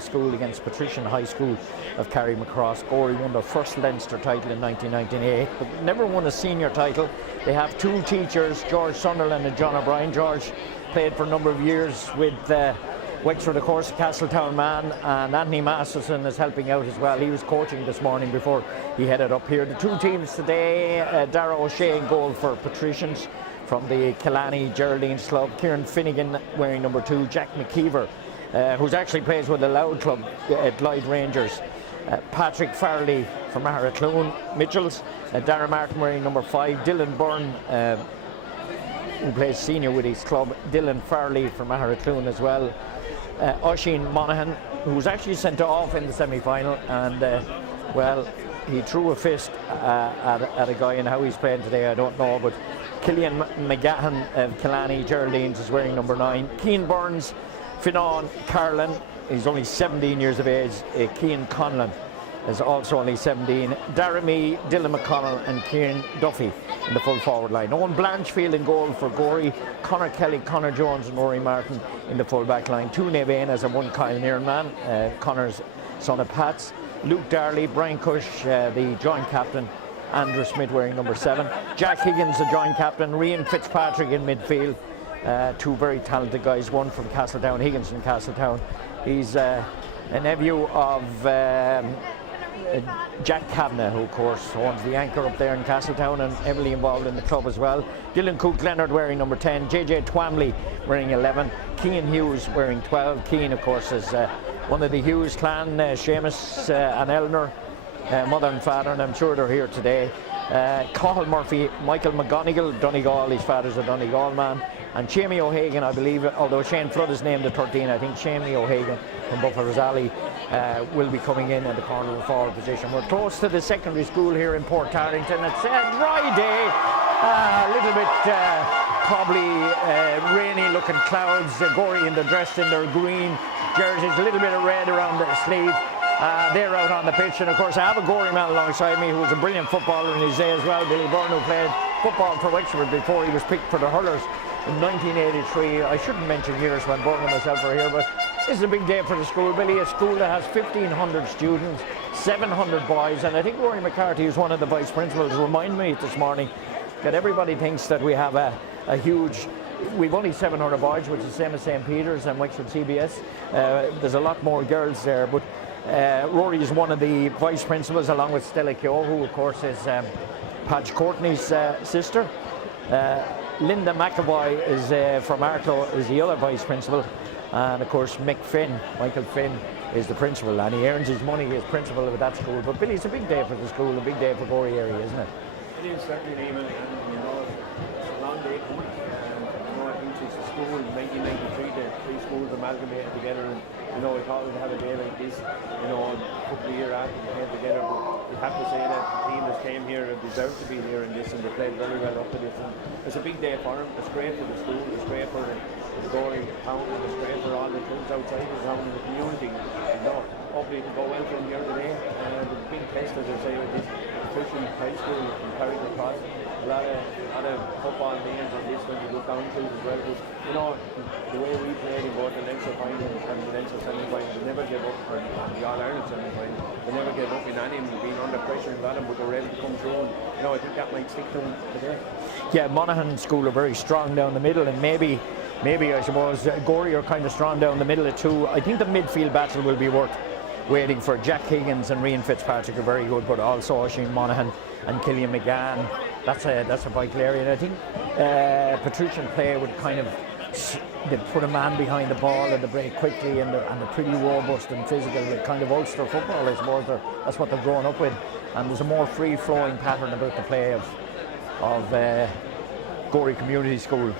School against Patrician High School of Carrickmacross. Gory won their first Leinster title in 1998, but never won a senior title. They have two teachers, George Sunderland and John O'Brien. George played for a number of years with Wexford, of course, Castletown man, and Anthony Masterson is helping out as well. He was coaching this morning before he headed up here. The two teams today, Dara O'Shea in goal for Patricians from the Killarney Geraldines club, Kieran Finnegan wearing number 2, Jack McKeever, who's actually plays with the Loud club at Lloyd Rangers, Patrick Farley from Maharacloon Mitchells, Darren Martin wearing number 5, Dylan Byrne, who plays senior with his club, Dylan Farley from Maharacloon as well, Oisin Monaghan, who was actually sent off in the semi-final, and well, he threw a fist at a guy, and how he's playing today I don't know, but Killian McGahan of Killarney Geraldines is wearing number 9. Cian Burns, Finan Carlin, he's only 17 years of age. Cian Conlon is also only 17. Darramy, Dylan McConnell and Cian Duffy in the full forward line. Owen Blanchfield in goal for Gory, Conor Kelly, Conor Jones and Rory Martin in the full back line. 2 Nevanas and 1 Kyle Nearman, Conor's son of Pats. Luke Darley, Brian Cush, the joint captain, Andrew Smith wearing number 7, Jack Higgins the joint captain, Rian Fitzpatrick in midfield. 2 very talented guys, one from Castletown, Higgins from Castletown. He's a nephew of Jack Kavanagh, who of course owns the Anchor up there in Castletown and heavily involved in the club as well. Dylan Cook Leonard wearing number 10, JJ Twamley wearing 11, Cian Hughes wearing 12. Cian of course is one of the Hughes clan, Seamus and Eleanor, mother and father, and I'm sure they're here today. Cathal Murphy, Michael McGonigal, Donegal, his father's a Donegal man, and Shamie O'Hagan, I believe, although Shane Flood is named at 13, I think Shamie O'Hagan from Buffalo's Alley will be coming in the corner of the forward position. We're close to the secondary school here in Portarlington. It's a dry day, a little bit probably rainy looking clouds. Gory in the dressed in their green jerseys, a little bit of red around the sleeve. They're out on the pitch, and of course I have a Gory man alongside me who was a brilliant footballer in his day as well, Billy Byrne, who played football for Wexford before he was picked for the Hurlers in 1983. I shouldn't mention years when Byrne and myself are here, but this is a big day for the school, Billy. A school that has 1,500 students, 700 boys, and I think Rory McCarthy, who's one of the vice principals, reminded me this morning that everybody thinks that we have a huge, we've only 700 boys, which is the same as St. Peter's and Wexford CBS. There's a lot more girls there, but Rory is one of the vice principals along with Stella Keogh, who of course is Patch Courtney's sister. Linda McAvoy is from Arto, is the other vice principal, and of course Michael Finn is the principal, and he earns his money as principal of that school. But Billy, it's a big day for the school, a big day for Gory area, isn't it? It is certainly, Eamon, and you know, it's a long day coming. You know, I think since the school in 1993, the 3 schools amalgamated together, and you know, we thought we'd have a day like this, you know, a couple of years after we came together, but we have to say that the team that came here deserved to be here in this, and they played very well up to this, and it's a big day for them. It's great for the school, it's great for the Gory town, and it's great for all the clubs outside the town and the community. You know, hopefully it will go well for them here today. The big test, as I say, with this Patrician High School in Carrickmacross. A lot of football names on this when you look down to as well. But you know, the way we played in both the Leinster final and the Leinster semi-final, we never gave up, and the All-Ireland semi-final, we never gave up in any of them. We've been under pressure and got them, but they were able to come through. And you know, I think that might stick to them today. Yeah, Monaghan School are very strong down the middle, and maybe I suppose Gory are kind of strong down the middle too. I think the midfield battle will be worth waiting for. Jack Higgins and Rian Fitzpatrick are very good, but also Oisin Monaghan and Killian McGahan. That's a vital area, and I think Patrician play would kind of, they put a man behind the ball and they break quickly, and they're pretty robust and physical. They kind of Ulster football, I suppose. That's what they've grown up with, and there's a more free-flowing pattern about the play of Gory Community School.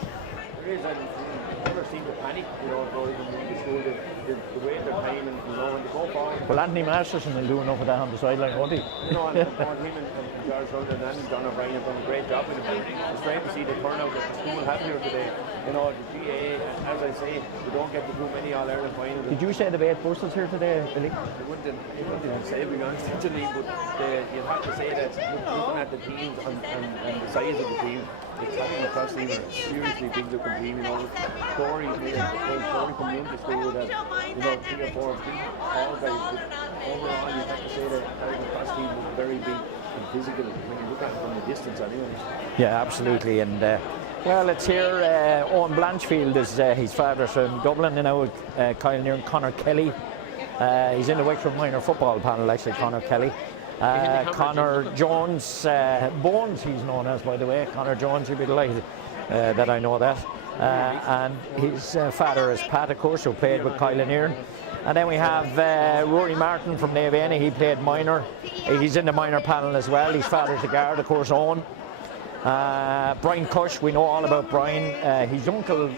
There is, and you never seem to panic, you know, Gory Community School. The way they're playing, and you know, when they go forward. Well, Anthony Masterson will do enough of that on the sideline, won't he? You know, and him and George Sunderland and John O'Brien have done a great job with him. It's great to see the turnout that the school have here today. You know, the GA, as I say, we don't get to do many All-Ireland finals. Did you say there were 8 buses here today, Billy? I wouldn't say, to be honest, but you'd have to say that looking at the teams and the size of the team, Carrickmacross team are seriously big looking team, you know. Gory coming into school with that, 3 or 4 big tall guys. But overall, you have to say that Carrickmacross team was very big and physical when you look at it from the distance anyway. Yeah, absolutely. And well, it's here. Owen Blanchfield is his father's from Dublin, Kyle Near and Conor Kelly. He's in the Wexford minor football panel, actually, Conor Kelly. Conor Jones, Bones he's known as, by the way. Conor Jones, you'd be delighted that I know that. And his father is Pat, of course, who played with Kyle Near. And then we have Rory Martin from Laois. He played minor. He's in the minor panel as well. His father's the guard, of course, Owen. Brian Cush, we know all about Brian. His uncle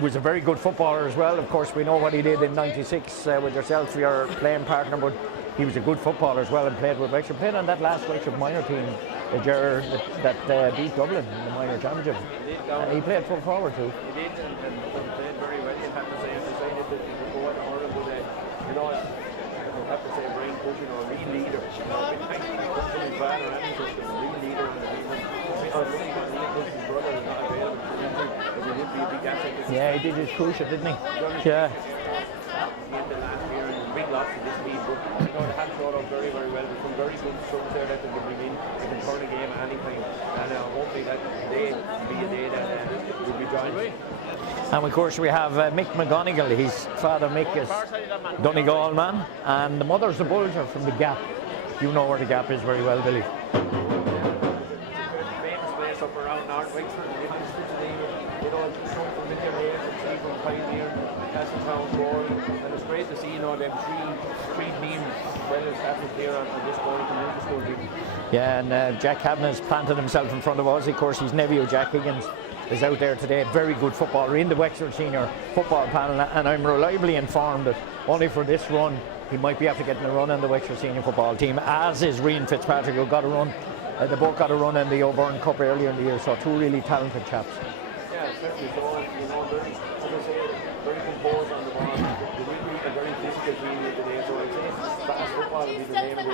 was a very good footballer as well. Of course, we know what he did in '96 with yourself, your playing partner, but he was a good footballer as well and played with Wexford. Played on that last Wexford minor team that beat Dublin in the minor championship. He played full forward too. He did, and played very well. You have to say, decided to go on to Ireland, but you have to say, Brian Cush, a real leader. His father, and just a real leader in the team. His brother is not available for injury, but he did be a big asset. Yeah, he did his crucial, didn't he? Yeah. He ended last year and big loss to this team, but they have showed up very, very well. There's some very good subs there that they can bring in. They can turn a game anytime, and hopefully that day will be a day that will be joined. And of course we have Mick McGonigal. His father Mick is Donegal man, and the mother's the Bulger from the Gap. You know where the Gap is very well, Billy. Famous place up around North Wexford. So familiar names and see from Pioneer, Castletown, Gory, and it's great to see them three teams well established here on this Gory community school team. Yeah, and Jack Kavanaugh's planted himself in front of us. Of course, his nephew Jack Higgins is out there today, very good footballer in the Wexford senior football panel, and I'm reliably informed that only for this run he might be after getting a run in the Wexford senior football team, as is Rian Fitzpatrick, who got a run. They both got a run in the O'Byrne Cup earlier in the year, so two really talented chaps. Especially so, very, as I say, very composed on the ball. They will be a very physical team here today, so I'd say fast football will be the name of the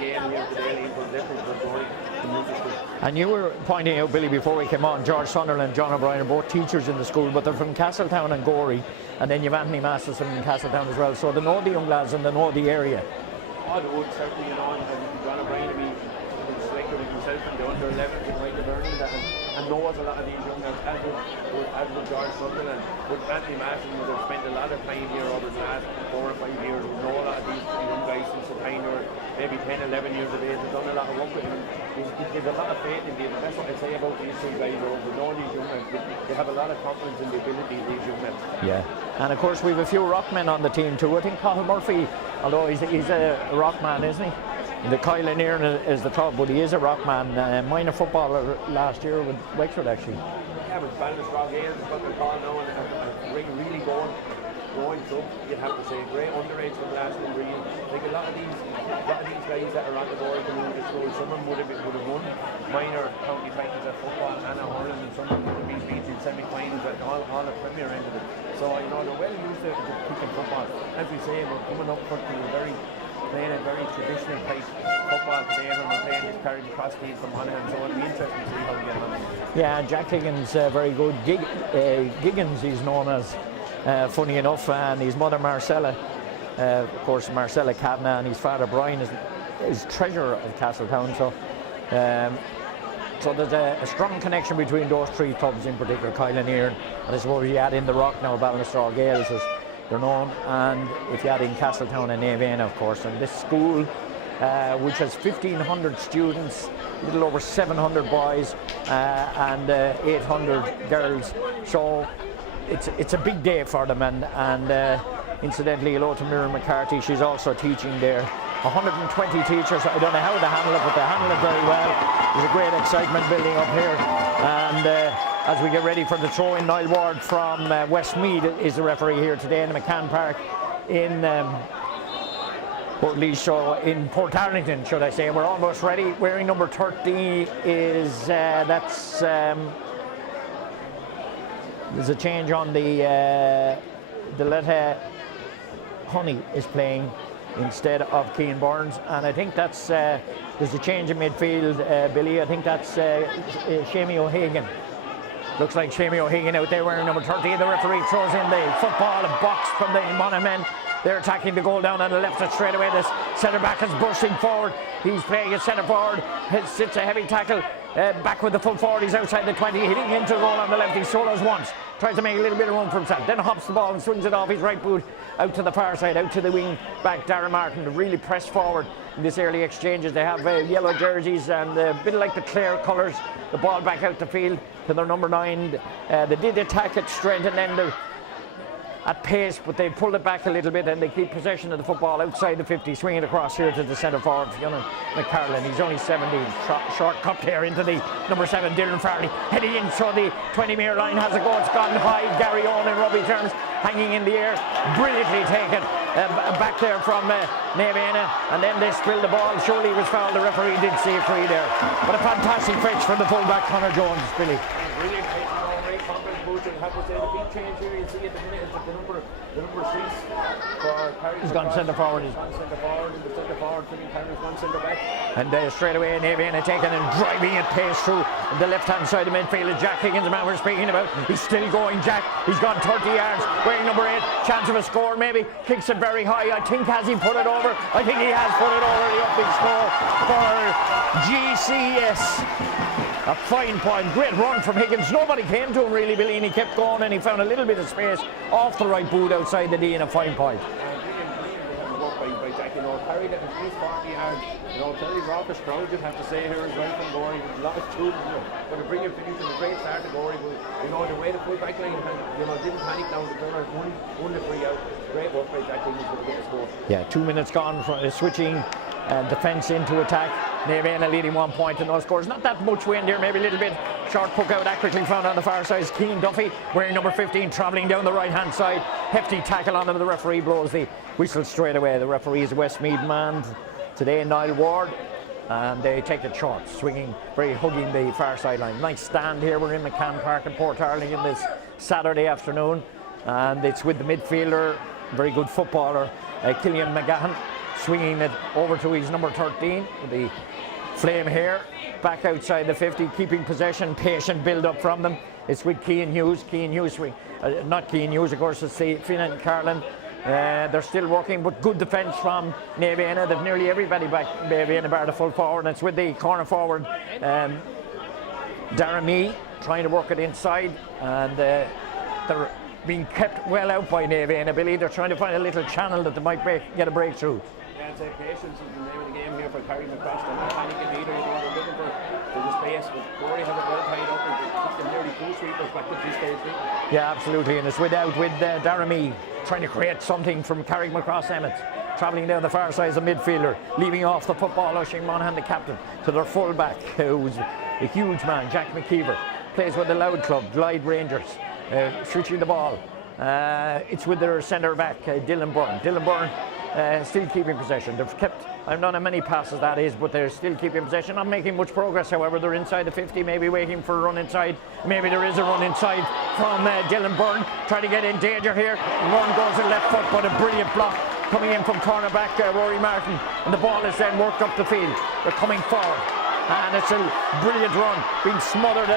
game here today, for definitely for Gory community school. And you were pointing out, Billy, before we came on, George Sunderland and John O'Brien are both teachers in the school, but they're from Castletown and Gory, and then you've Anthony Masterson in Castletown as well, so they know the young lads and they know the area. Oh, they would certainly, and John O'Brien will be selected with himself from the under 11s and right to learning that, and knows a lot of these young guys, as with George Sunderland. But Anthony Masterson would have spent a lot of time here over the last 4 or 5 years, would know a lot of these young guys since the time they were maybe 10, 11 years of age. He's done a lot of work with them. There's a lot of faith in them. That's what I say about these two guys. They know these young men. They have a lot of confidence in the ability of these young men. Yeah, and of course we have a few rockmen on the team too. I think Cathal Murphy, although he's a rock man, isn't he? The Kyle Near is the top, but he is a rock man. Minor footballer last year with Wexford, actually. Yeah, but Ballinasrog Gales is what they're called now, and really going through. You'd have to say great underage from last year. Really, like a lot of these guys that are on the board community school, some of them would have won minor county titles at football and at hurling, and some of them would have been beaten in semi-finals at all the Premier end of it. So they're well used to kicking football. As we say, we're coming up for playing a very traditional type football today, and we're playing this Carrickmacross team from Monaghan, so it'll be interesting to see how we get on. Yeah, Jack Higgins, very good. Giggins, he's known as, funny enough, and his mother Marcella, of course Marcella Kavanagh, and his father Brian is treasurer of Castletown, so there's a strong connection between those three clubs, in particular Kyle Near, and I suppose you add in the Rock now, Ballinasrog Gales, as they're known, and if you add in Castletown and Laois, of course, and this school, which has 1,500 students, a little over 700 boys and 800 girls, so it's a big day for them, and incidentally, hello to Miriam McCarthy, she's also teaching there. 120 teachers, I don't know how they handle it, but they handle it very well. There's a great excitement building up here, and as we get ready for the throw-in, Niall Ward from Westmeath is the referee here today in the McCann Park in in Portarlington, should I say. We're almost ready. Wearing number 30 is there's a change on the Letta Honey is playing instead of Cian Burns, and I think that's there's a change in midfield, Billy. I think that's Shamie O'Hagan. Looks like Shamie O'Hagan out there wearing number 30. The referee throws in the football, a box from the Monaghan. They're attacking the goal down on the left straight away. This centre back is bursting forward. He's playing a centre forward. Sits a heavy tackle. Back with the full forward. He's outside the 20, hitting into the goal on the left. He solos once. Tries to make a little bit of room for himself. Then hops the ball and swings it off his right boot out to the far side, out to the wing back. Darren Martin to really press forward in this early exchanges. They have yellow jerseys and a bit like the Clare colours. The ball back out the field to their number 9. They did attack at strength and then they're at pace, but they pulled it back a little bit and they keep possession of the football outside the 50, swinging across here to the centre forward, Fionn McCarlin. He's only 17. Short cup here into the number 7, Dylan Farley. Heading in, so the 20-metre line has a go. It's gone high. Gary Owen in rugby terms, hanging in the air. Brilliantly taken back there from Nevena, and then they spilled the ball. Surely he was fouled. The referee did see a free there. But a fantastic fetch from the fullback, Conor Jones, Billy. Brilliant taking all right, confident motion. Have to say the big change here. You see at the minute is the number 6 for Carrickmacross. He's gone centre forward. He's gone centre forward, and the centre forward, Carrick's gone centre back. And straight away, Nevena taken and driving it pace through the left-hand side of midfield. Jack Higgins, the man we're speaking about. He's still going, Jack. He's gone 30 yards, wearing number 8. Chance of a score, maybe. Kicks it very high. I think, has he put it over? I think he has put it over. The up big score for G.C.S. A fine point, great run from Higgins. Nobody came to him really, Billy, and he kept going and he found a little bit of space off the right boot outside the D, and a fine point. Brilliant work by Jack. Carried it at least 40 yards. Very raucous crowd, you'd have to say here as well from Gory. A lot of tubes, but a brilliant finish and a great start to Gory. The way the full back line, didn't panic down the corner, won the free out. Great work by Jack Higgins to get the score. Yeah, 2 minutes gone from switching defence into attack. Nevena leading 1 point and no scores. Not that much wind here, maybe a little bit. Short puck out accurately found on the far side. Cian Duffy wearing number 15 travelling down the right hand side. Hefty tackle on him. The referee blows the whistle straight away. The referee is a Westmeath man today, Niall Ward, and they take it short, swinging, very hugging the far sideline. Nice stand here. We're in McCann Park in Portarlington this Saturday afternoon, and it's with the midfielder, very good footballer, Killian McGahan, swinging it over to his number 13, the flame here, back outside the 50, keeping possession, patient build up from them. It's with Cian Hughes. Cian Hughes, not Cian Hughes, of course, it's Fionn McCarlin. They're still working, but good defence from Nevena. They've nearly everybody back, Nevena bar the full forward, and it's with the corner forward, Darren Mee, trying to work it inside, and they're being kept well out by Nevena, Billy. They're trying to find a little channel that they might get a breakthrough. Yeah, I'd say patience is the name of the game here for Carrickmacross. They're not panicking either. They're looking for the space, but Gory have it well tied up and keep them nearly 2 sweepers back at this stage. Yeah, absolutely, and it's with Darren Mee trying to create something from Carrickmacross Emmett, travelling down the far side as a midfielder, leaving off the football, ushering Monaghan, the captain, to their full back, who's a huge man, Jack McKeever, plays with the Loud Club, Glide Rangers, switching the ball. It's with their centre back, Dylan Byrne. Dylan Byrne still keeping possession. They've kept, I don't know how many passes that is, but they're still keeping possession. Not making much progress, however. They're inside the 50, maybe waiting for a run inside. Maybe there is a run inside from Dylan Byrne, trying to get in danger here. Run goes to left foot, but a brilliant block coming in from cornerback Rory Martin, and the ball is then worked up the field. They're coming forward, and it's a brilliant run, being smothered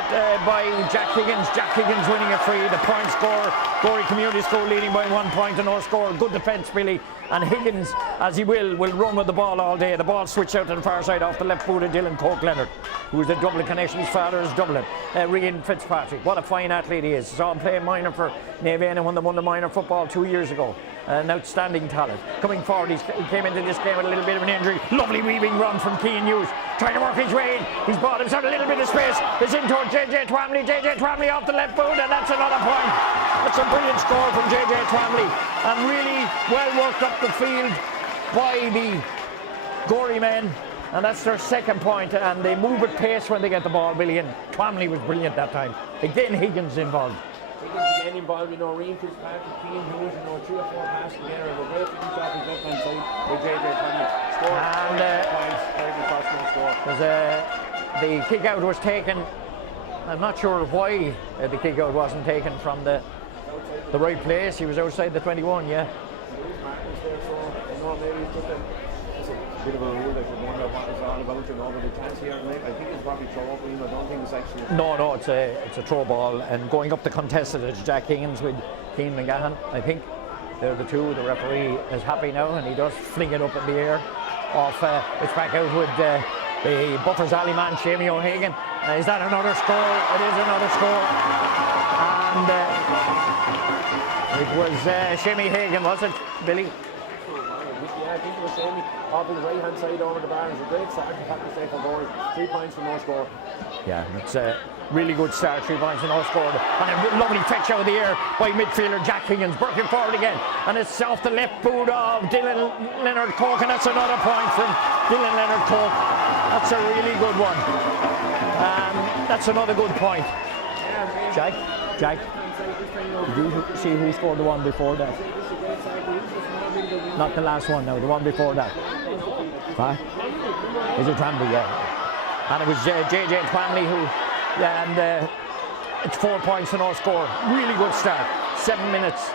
by Jack Higgins. Jack Higgins winning a free. The point score, Gory Community School leading by 1 point and no score. Good defence, Billy. And Higgins, as he will run with the ball all day. The ball switched out to the far side off the left boot of Dylan Coke Leonard, who is a Dublin connection. His father is Dublin. Rian Fitzpatrick, what a fine athlete he is. Saw him playing minor for Nevena when they won the minor football 2 years ago. An outstanding talent. Coming forward, he came into this game with a little bit of an injury. Lovely weaving run from Cian Hughes, trying to work his way in. He's bought himself a little bit of space. It's in towards J.J. Twamley. J.J. Twamley off the left boot, and that's another point. That's a brilliant score from J.J. Twamley, and really well worked up the field by the Gory men, and that's their 2nd point, and they move at pace when they get the ball, Billy, and Twamley was brilliant that time. Again, Higgins involved. Higgins again involved, Rian Fitzpatrick, Cian Hughes, 3 or 4 passes together, and a great finish off his left hand side with J.J. Twamley. Scored, and points, the kick out was taken. I'm not sure why the kick out wasn't taken from the right place. He was outside the 21, yeah. know, maybe it's just it's a bit of a rule that you wonder what it's all about, you know, but the chance here, I think it's probably throw up, I don't think it's actually... No, it's a throw ball, and going up the contested, it's Jack Higgins with Cian McGahan, I think. They're the two. The referee is happy now, and he does fling it up in the air. It's back out with the Buffers Alley man, Shamie O'Hagan. Is that another score? It is another score. And it was Shamie Hagan, was it, Billy? Yeah, I think it was Shamie off his right hand side over the bar. It's a great start, in fact, to say for Gory. 3 points for no score. Yeah, it's a really good start, 3 points for no score. And a lovely fetch out of the air by midfielder Jack Higgins, working forward again. And it's off the left boot of Dylan Leonard Coke, and that's another point from Dylan Leonard Coke. That's a really good one. That's another good point. Jack, did you see who scored the one before that? Not the last one, no, the one before that. Huh? Is it Tramby? Yeah. And it was J.J. Twamley who, and it's 4 points to no score. Really good start. 7 minutes,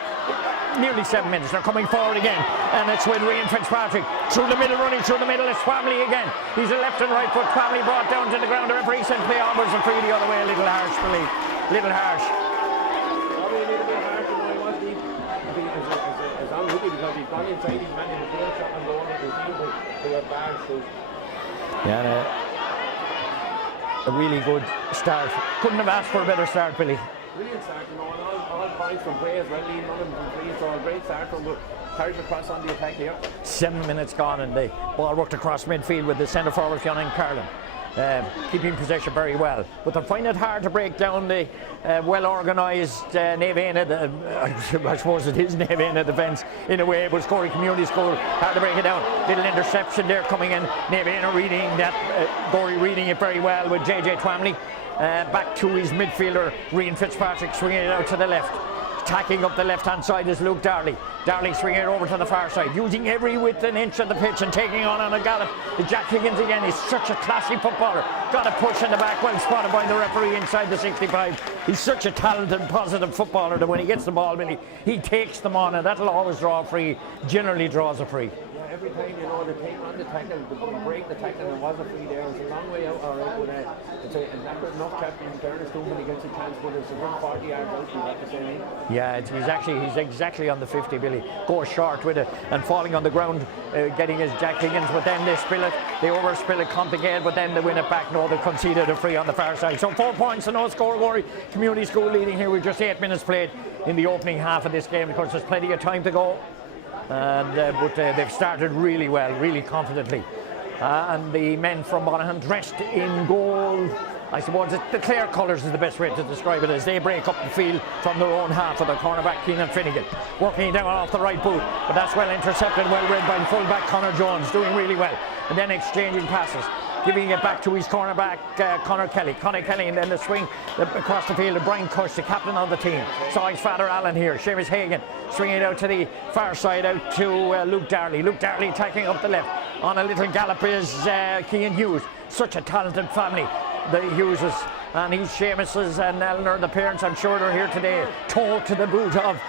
nearly 7 minutes. They're coming forward again, and it's with Rian Fitzpatrick through the middle, running through the middle. It's Twamley again. He's a left and right foot. Twamley brought down to the ground. The referee said play onwards and free the other way. A little harsh, Billy. Little harsh. Probably a little bit harsh, you know. He was deep. I think it's unlucky because he's gone inside his man in the field shot and going into the field to a bad shoot. Yeah, a really good start. Couldn't have asked for a better start, Billy. Brilliant start, you know, and all points from play as well, leading on them from free, so a great start from Carrickmacross on the attack here. 7 minutes gone, and the ball worked across midfield with the centre forward Fionn Carlin. Keeping possession very well, but they find it hard to break down the well organised Naveana, I suppose it is Naveana defence in a way. It was Gory Community School, hard to break it down. Little interception there coming in, Naveana reading that, Gory reading it very well with J.J. Twamley. Back to his midfielder Rian Fitzpatrick, swinging it out to the left. Tacking up the left-hand side is Luke Darley. Darley swinging it over to the far side, using every width and inch of the pitch and taking on a gallop. Jack Higgins again, he's such a classy footballer. Got a push in the back, well spotted by the referee inside the 65. He's such a talented, positive footballer that when he gets the ball, Billy, he takes them on, and that'll always draw a free, generally draws a free. Every time, you know, they take on the tackle, they break the tackle, and was a free there. It's a long way out, all right, but it's not good enough chap in fairness to him when he gets a chance, but it's a good 40 yards out, you have to say. Yeah, he's exactly on the 50, Billy. Goes short with it and falling on the ground, getting his Jack Higgins, but then they spill it, they overspill it, Compagale, but then they win it back. No, they conceded a free on the far side. So 4 points to no score. Gory Community School leading here with just 8 minutes played in the opening half of this game. Of course, there's plenty of time to go. But they've started really well, really confidently. And the men from Monaghan dressed in gold. I suppose the Clare colours is the best way to describe it, as they break up the field from their own half of the cornerback Keenan Finnegan. Working down off the right boot, but that's well intercepted, well read by the fullback Conor Jones, doing really well. And then exchanging passes, giving it back to his cornerback Conor Kelly. Conor Kelly, and then the swing across the field of Brian Cush, the captain of the team. Saw his father Alan here, Seamus Hagan, swinging it out to the far side, out to Luke Darley. Luke Darley attacking up the left. On a little gallop is Cian Hughes. Such a talented family, the Hugheses. And he's Seamus's and Eleanor, the parents, I'm sure they're here today. Toe to the boot of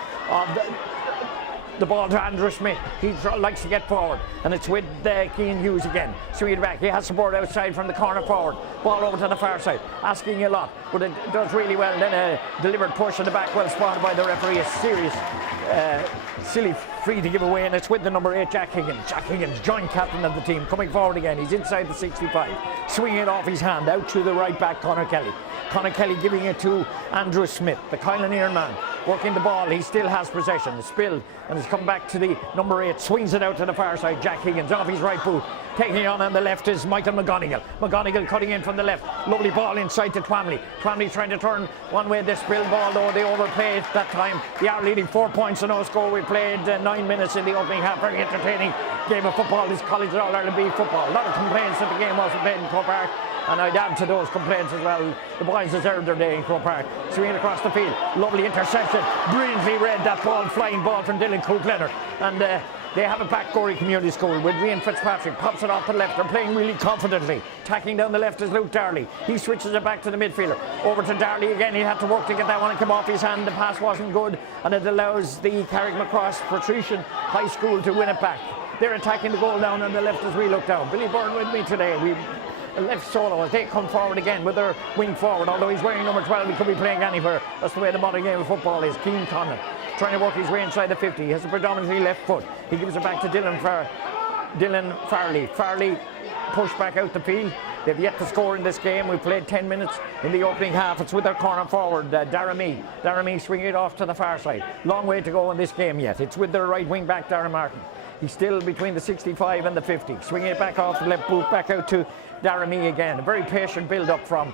the ball to Andrew Smith. He likes to get forward, and it's with Cian Hughes again. Swing it back. He has support outside from the corner forward. Ball over to the far side. Asking a lot, but it does really well. Then a delivered push in the back, well spotted by the referee. A serious, silly free to give away, and it's with the number 8, Jack Higgins. Jack Higgins, joint captain of the team, coming forward again. He's inside the 65. Swinging it off his hand out to the right back, Conor Kelly. Conor Kelly giving it to Andrew Smith, the Kylenear man. Working the ball, he still has possession. It's spilled, and it's come back to the number 8. Swings it out to the far side, Jack Higgins off his right boot. Taking on the left is Michael McGonigal. McGonigal cutting in from the left. Lovely ball inside to Twamley. Twamley trying to turn one way. This spilled ball, though they overplayed that time. They are leading 4 points to no score. We played 9 minutes in the opening half. Very entertaining game of football. This College All-Ireland B football. A lot of complaints that the game wasn't played in Croke Park, and I'd add to those complaints as well. The boys deserved their day in Croke Park. Swinging across the field. Lovely interception. Brilliantly read that ball. Flying ball from Dylan Cook-Leonard. And they have it back, Gory Community School, with Rian Fitzpatrick. Pops it off to the left. They're playing really confidently. Tacking down the left is Luke Darley. He switches it back to the midfielder. Over to Darley again. He had to work to get that one and come off his hand. The pass wasn't good, and it allows the Carrickmacross Patrician High School to win it back. They're attacking the goal down on the left as we look down. Billy Byrne with me today. We left solo as they come forward again with their wing forward. Although he's wearing number 12, he could be playing anywhere. That's the way the modern game of football is. Cian Conlon trying to work his way inside the 50. He has a predominantly left foot. He gives it back to Dylan Farley. Farley pushed back out the field. They've yet to score in this game. We've played 10 minutes in the opening half. It's with their corner forward, Darragh Mee. Darragh Mee swinging it off to the far side. Long way to go in this game yet. It's with their right wing back, Darren Martin. He's still between the 65 and the 50. Swinging it back off the left boot, back out to Darragh Mee again. A very patient build-up from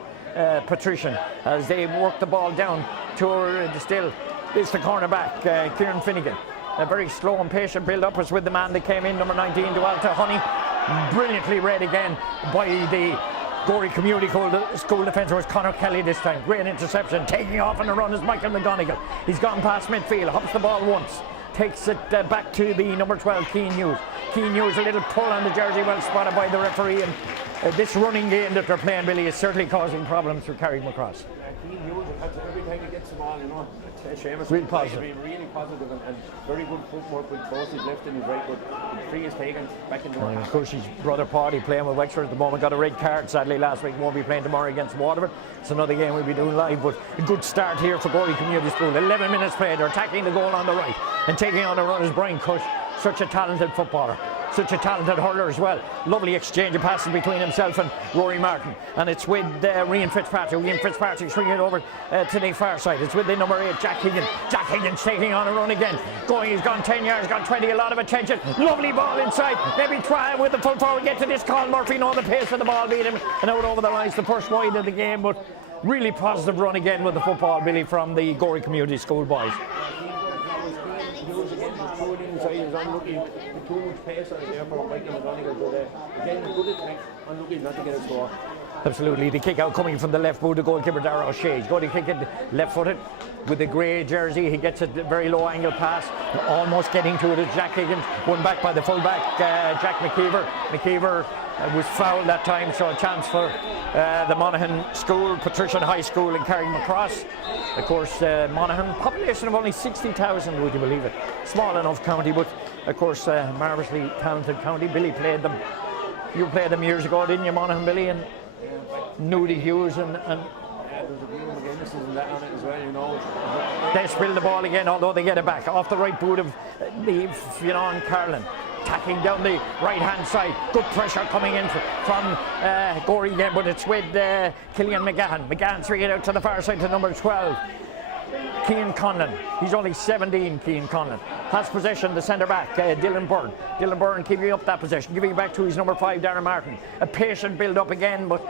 Patrician as they work the ball down to still. It's the cornerback, Kieran Finnegan. A very slow and patient build-up was with the man that came in, number 19, Dualta Honey. Brilliantly read again by the Gory Community School defender was Conor Kelly this time. Great interception. Taking off on the run is Michael McGonigal. He's gone past midfield, hops the ball once. Takes it back to the number 12, Cian Hughes. Cian Hughes, a little pull on the jersey, well spotted by the referee. And this running game that they're playing, Billy, is certainly causing problems for Carrickmacross. Cian Hughes, every time he gets the ball, you know, Seamus really positive. Been really positive and very good footwork with both his left and his right, but the free is taken back into the of course, his brother Paddy playing with Wexford at the moment got a red card sadly last week. Won't be playing tomorrow against Waterford. It's another game we'll be doing live, but a good start here for Gory Community School. 11 minutes played. They're attacking the goal on the right and taking on the run is Brian Cush, such a talented footballer. Such a talented hurler as well. Lovely exchange of passes between himself and Rory Martin. And it's with Rian Fitzpatrick. Rian Fitzpatrick swinging it over to the far side. It's with the number 8, Jack Higgins. Jack Higgins taking on a run again. He's gone 10 yards, got 20, a lot of attention. Lovely ball inside. Maybe try with the full forward, get to this call. Murphy, no, the pace of the ball beat him. And out over the lines, the first wide of the game. But really positive run again with the football, Billy, from the Gory Community School boys. Inside is unlucky, too much pace on it there for Michael McGonigal, but again, good attack, unlucky not to get a score. Absolutely, the kick out coming from the left boot, the goalkeeper Darragh O'Shea. He's going to kick it left-footed with the grey jersey. He gets a very low angle pass, almost getting to it as Jack Higgins, won back by the fullback Jack McKeever. McKeever was fouled that time, so a chance for the Monaghan School, Patrician High School in Carrickmacross. Of course, Monaghan, population of only 60,000, would you believe it? Small enough county, but of course, marvellously talented county. Billy played them. You played them years ago, didn't you, Monaghan, Billy? And Nudie Hughes and there's a few McGinnis and that on it as well, you know. They spill the ball again, although they get it back off the right boot of the Fionn Carlin. Attacking down the right-hand side. Good pressure coming in from Gory again, but it's with Killian McGahan. McGahan swinging it out to the far side to number 12. Cian Conlon. He's only 17, Cian Conlon. Has possession, the centre-back, Dylan Byrne. Dylan Byrne keeping up that possession, giving it back to his number 5, Darren Martin. A patient build-up again, but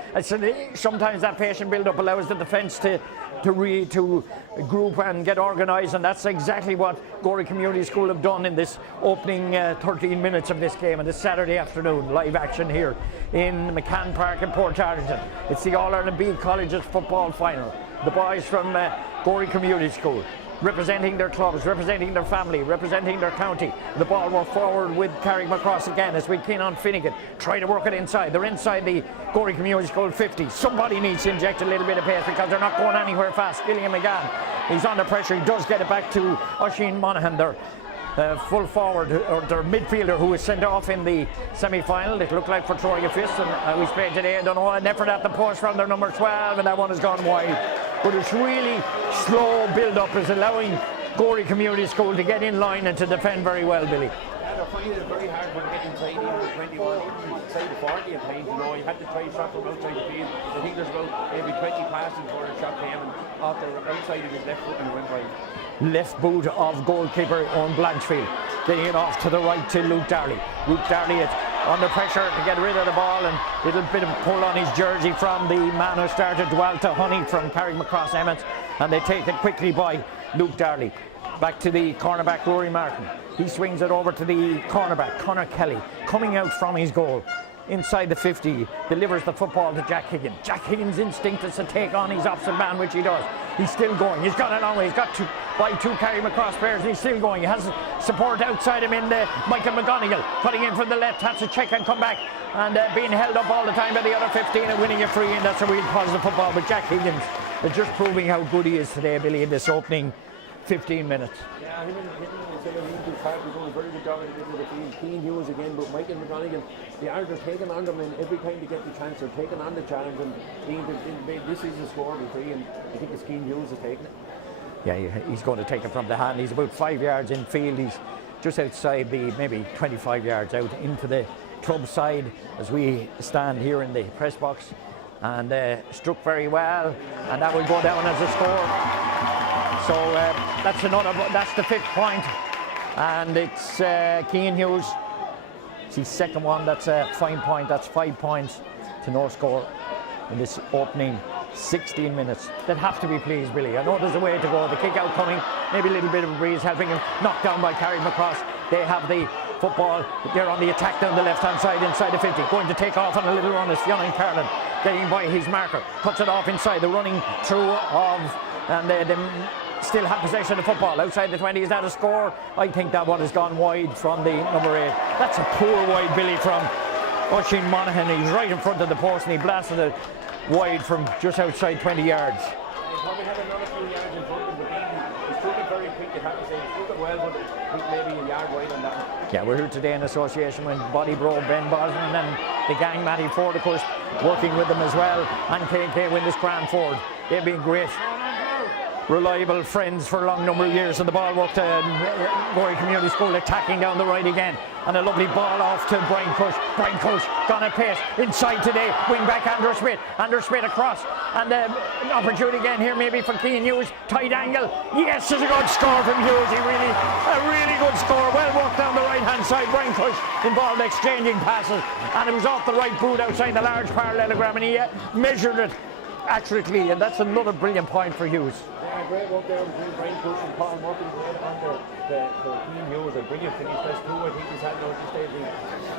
sometimes that patient build-up allows the defence to group and get organised, and that's exactly what Gory Community School have done in this opening 13 minutes of this game on this Saturday afternoon. Live action here in McCann Park in Portarlington. It's the All-Ireland B Colleges football final. The boys from Gory Community School representing their clubs, representing their family, representing their county. The ball were forward with Carrickmacross again as we Cian Finnegan try to work it inside. They're inside the Gory Community School 50. Somebody needs to inject a little bit of pace because they're not going anywhere fast. Gillian McGann, he's under pressure. He does get it back to Oisin Monaghan, their full forward, or their midfielder who was sent off in the semi-final. It looked like for Troy Fist, and we played today, I don't know, an effort at the post from their number 12, and that one has gone wide. But it's really slow build-up is allowing Gory Community School to get in line and to defend very well, Billy. Yeah, they're finding it very hard when they get inside even the 21, even inside the 40 at times, you know. You had to try shot from outside the field. I think there's about maybe 20 passes before a shot came, and off the outside of his left foot and went wide. Left boot of goalkeeper Owen Blanchfield, getting it off to the right to Luke Darley. Luke Darley is under pressure to get rid of the ball, and a little bit of pull on his jersey from the man who started, Dualta Honey from Carrickmacross Emmets, and they take it quickly by Luke Darley. Back to the cornerback Rory Martin. He swings it over to the cornerback Conor Kelly, coming out from his goal. Inside the 50, delivers the football to Jack Higgins. Jack Higgins' instinct is to take on his opposite man, which he does. He's still going. He's got a long way. He's got by two Carrickmacross players, and he's still going. He has support outside him in Michael McGonigal, cutting in from the left, has to check and come back, and being held up all the time by the other 15 and winning a free, and that's a real positive football. But Jack Higgins is just proving how good he is today, Billy, in this opening 15 minutes. Yeah, him and Park are doing a very good job at the middle of the field. Keane Hughes again, but Michael McGonigan, they are taking on them, and every time they get the chance, they're taking on the challenge. And this is the score with 3, and I think it's Keane Hughes is taking it. Yeah, he's going to take it from the hand. He's about 5 yards in field. He's just outside the maybe 25 yards out into the club side as we stand here in the press box, and struck very well, and that will go down as a score. So that's the 5th point, and it's Keane Hughes. It's his second one. That's a fine point. That's 5 points to no score in this opening 16 minutes. They'd have to be pleased, Billy. I know there's a way to go. The kick out coming, maybe a little bit of a breeze helping him. Knocked down by Carrickmacross. They have the football. They're on the attack down the left-hand side inside the 50. Going to take off on a little run is Fionn Carlin. Getting by his marker. Cuts it off inside. The running through of... And they still have possession of the football. Outside the 20. Is that a score? I think that one has gone wide from the number 8. That's a poor wide, Billy, from Oisin Monaghan. He's right in front of the post and he blasted it wide from just outside 20 yards. He probably had another few yards in front of him, but he's struck it very quick. You have to say he's struck it well, but I think maybe a yard wide on that one. Yeah, we're here today in association with Bodybro, Ben Bosman and the gang, Matty Ford, of course, working with them as well, and KK Windus Grand Ford. They've been great, reliable friends for a long number of years, and the ball worked to Gory Community School, attacking down the right again, and a lovely ball off to Brian Cush. Brian Cush gone at pace inside today, wing back Andrew Smith across, and an opportunity again here maybe for Keane Hughes, tight angle. Yes, there's a good score from Hughes. A really good score, well worked down the right hand side. Brian Cush involved exchanging passes, and it was off the right boot outside the large parallelogram, and he measured it accurately, and that's another brilliant point for Hughes. Yeah, great work there between Brian Cush and Paul Murphy under the Keane Hughes. A brilliant finish. That's 2 I think he's had now at this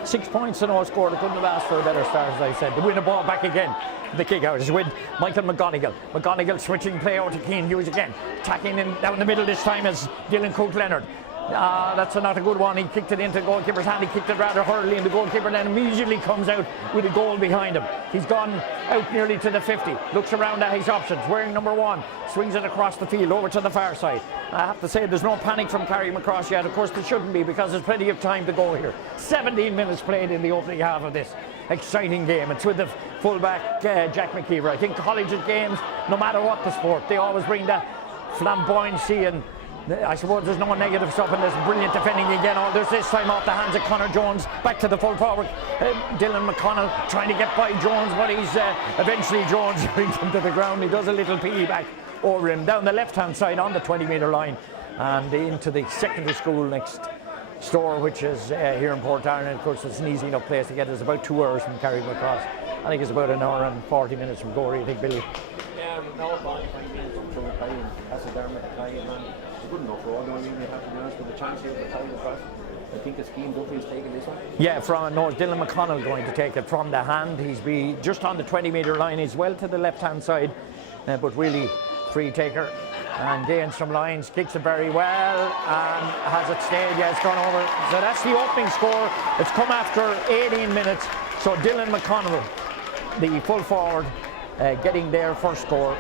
stage. 6 points to no score. They couldn't have asked for a better start, as I said. They win the ball back again. The kick out is with Michael McGonigal. McGonigal switching play over to Keane Hughes again. Attacking in down the middle this time is Dylan Cook-Leonard. That's not a good one. He kicked it into the goalkeeper's hand. He kicked it rather hurriedly, and the goalkeeper then immediately comes out with a goal behind him. He's gone out nearly to the 50. Looks around at his options. Wearing number 1. Swings it across the field over to the far side. I have to say there's no panic from Carrickmacross yet. Of course there shouldn't be, because there's plenty of time to go here. 17 minutes played in the opening half of this exciting game. It's with the fullback Jack McKeever. I think collegiate games, no matter what the sport, they always bring that flamboyancy, and I suppose there's no negative stuff, and there's brilliant defending again. There's this time off the hands of Conor Jones, back to the full forward. Dylan McConnell trying to get by Jones, but he's eventually Jones brings him to the ground. He does a little piggyback over him down the left-hand side on the 20-metre line and into the secondary school next store, which is here in Portarlington. Of course, it's an easy enough place to get. It's about 2 hours from Carrickmacross. I think it's about an hour and 40 minutes from Gory, I think, Billy. Yeah, no, 45 minutes from Carrick, and that's a Dermot to Carrick, man. Good enough for all the way we have to be honest, with the chance here for Carrickmacross. I think the scheme Duffy is taking this one. Yeah, Dylan McConnell going to take it from the hand. He's just on the 20-metre line. He's well to the left-hand side, but really free taker, and gains some lines, kicks it very well, and has it stayed. Yeah, it's gone over. So that's the opening score. It's come after 18 minutes. So Dylan McConnell, the full forward, getting their first score,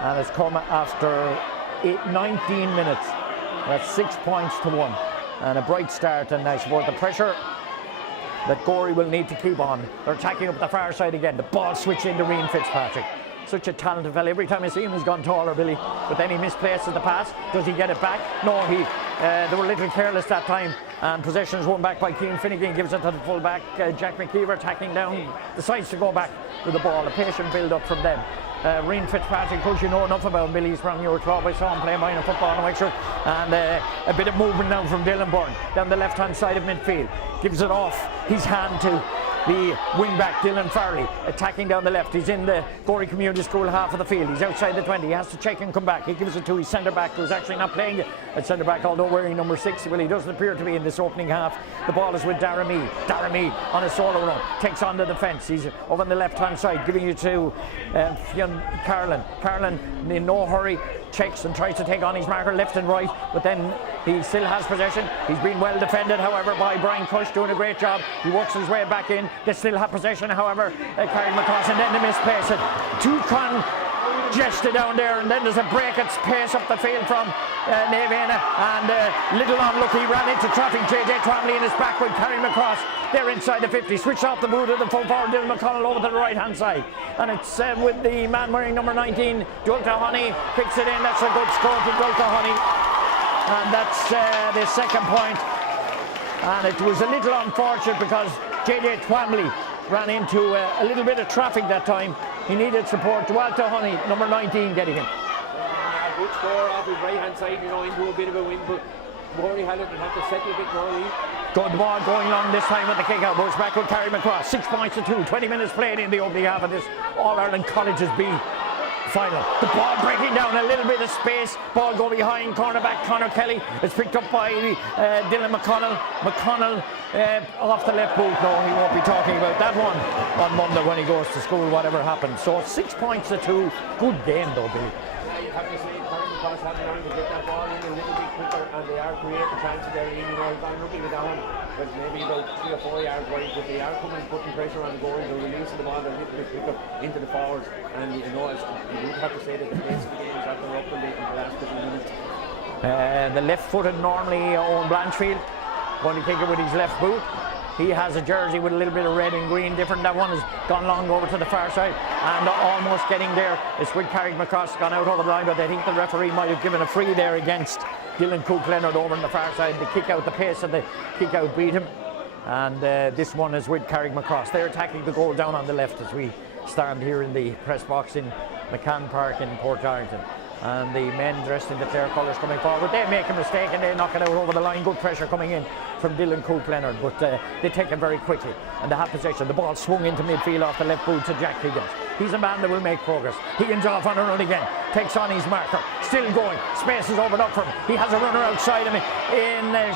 and it's come after 19 minutes. That's 6 points to 1, and a bright start. And I suppose the pressure that Gory will need to keep on. They're attacking up the far side again. The ball switched into Rian Fitzpatrick. Such a talented fella. Every time I see him, he's gone taller, Billy. But then he misplaces the pass. Does he get it back? No, they were a little careless that time. And possession is won back by Cian Finnegan. Gives it to the full-back, Jack McKeever, attacking down. Decides to go back with the ball. A patient build-up from them. Rian Fitzpatrick, who you know enough about, Billy. He's from your club. I saw him play minor football in Wexford. And a bit of movement now from Dylan Byrne down the left-hand side of midfield. Gives it off his hand to the wing-back Dylan Farley, attacking down the left. He's in the Gory Community School half of the field. He's outside the 20. He has to check and come back. He gives it to his centre-back, who's actually not playing at centre-back, although wearing number 6. Well, he doesn't appear to be in this opening half. The ball is with Darragh. Darragh on a solo run, takes on the defence. He's over on the left-hand side, giving it to Fionn Carlin. Carlin, in no hurry, checks and tries to take on his marker left and right, but then he still has possession. He's been well defended, however, by Brian Cush, doing a great job. He works his way back in. They still have possession, however, Carrickmacross, and then they misplace it. Jester down there, and then there's a break at pace up the field from Nevena, and little unlucky, ran into traffic. J.J. Twamley in his back with Carrickmacross. They're inside the 50, switched off the boot of the full forward Dylan McConnell over to the right hand side, and it's with the man wearing number 19, Dulta Honey, picks it in. That's a good score to Dulta Honey, and that's the second point. And it was a little unfortunate because J.J. Twamley ran into a little bit of traffic that time. He needed support. Dulta Honey, number 19, getting him. Good score off his right hand side, into a bit of a wind, but Gory had to settle a bit more. Good ball going long this time with the kick out. Goes back with Carrickmacross. 6 points to 2. 20 minutes played in the opening half of this All-Ireland Colleges B final. The ball breaking down, a little bit of space. Ball go behind cornerback Conor Kelly. It's picked up by Dylan McConnell. McConnell off the left boot. No, he won't be talking about that one on Monday when he goes to school, whatever happens. So 6 points to 2. Good game though, Billy. You have to say Carrickmacross had learned to get that ball in a little bit quicker, and they are creating chances there. He's unlucky with that one, but maybe about 3 or 4 yards wide, but they are coming, putting pressure on the goal. They're releasing the ball a little bit quicker into the forwards, and you would have to say that the pace of the game is up and up in the last couple of minutes. The left-footed normally Owen Blanchfield going to kick it with his left boot. He has a jersey with a little bit of red and green different. That one has gone long over to the far side and almost getting there. It's with Carrickmacross, gone out over the line, but I think the referee might have given a free there against Dylan Cook-Leonard over on the far side. The kick out, the pace of the kick out beat him. And this one is with Carrickmacross. They're attacking the goal down on the left as we stand here in the press box in McCann Park in Portarlington. And the men dressed in the Clare colours coming forward. They make a mistake and they knock it out over the line. Good pressure coming in from Dylan Cook-Leonard, but they take it very quickly. And they have possession. The ball swung into midfield off the left boot to Jack Higgins. He's a man that will make progress. Higgins off on a run again. Takes on his marker. Still going. Space is opened up for him. He has a runner outside of him in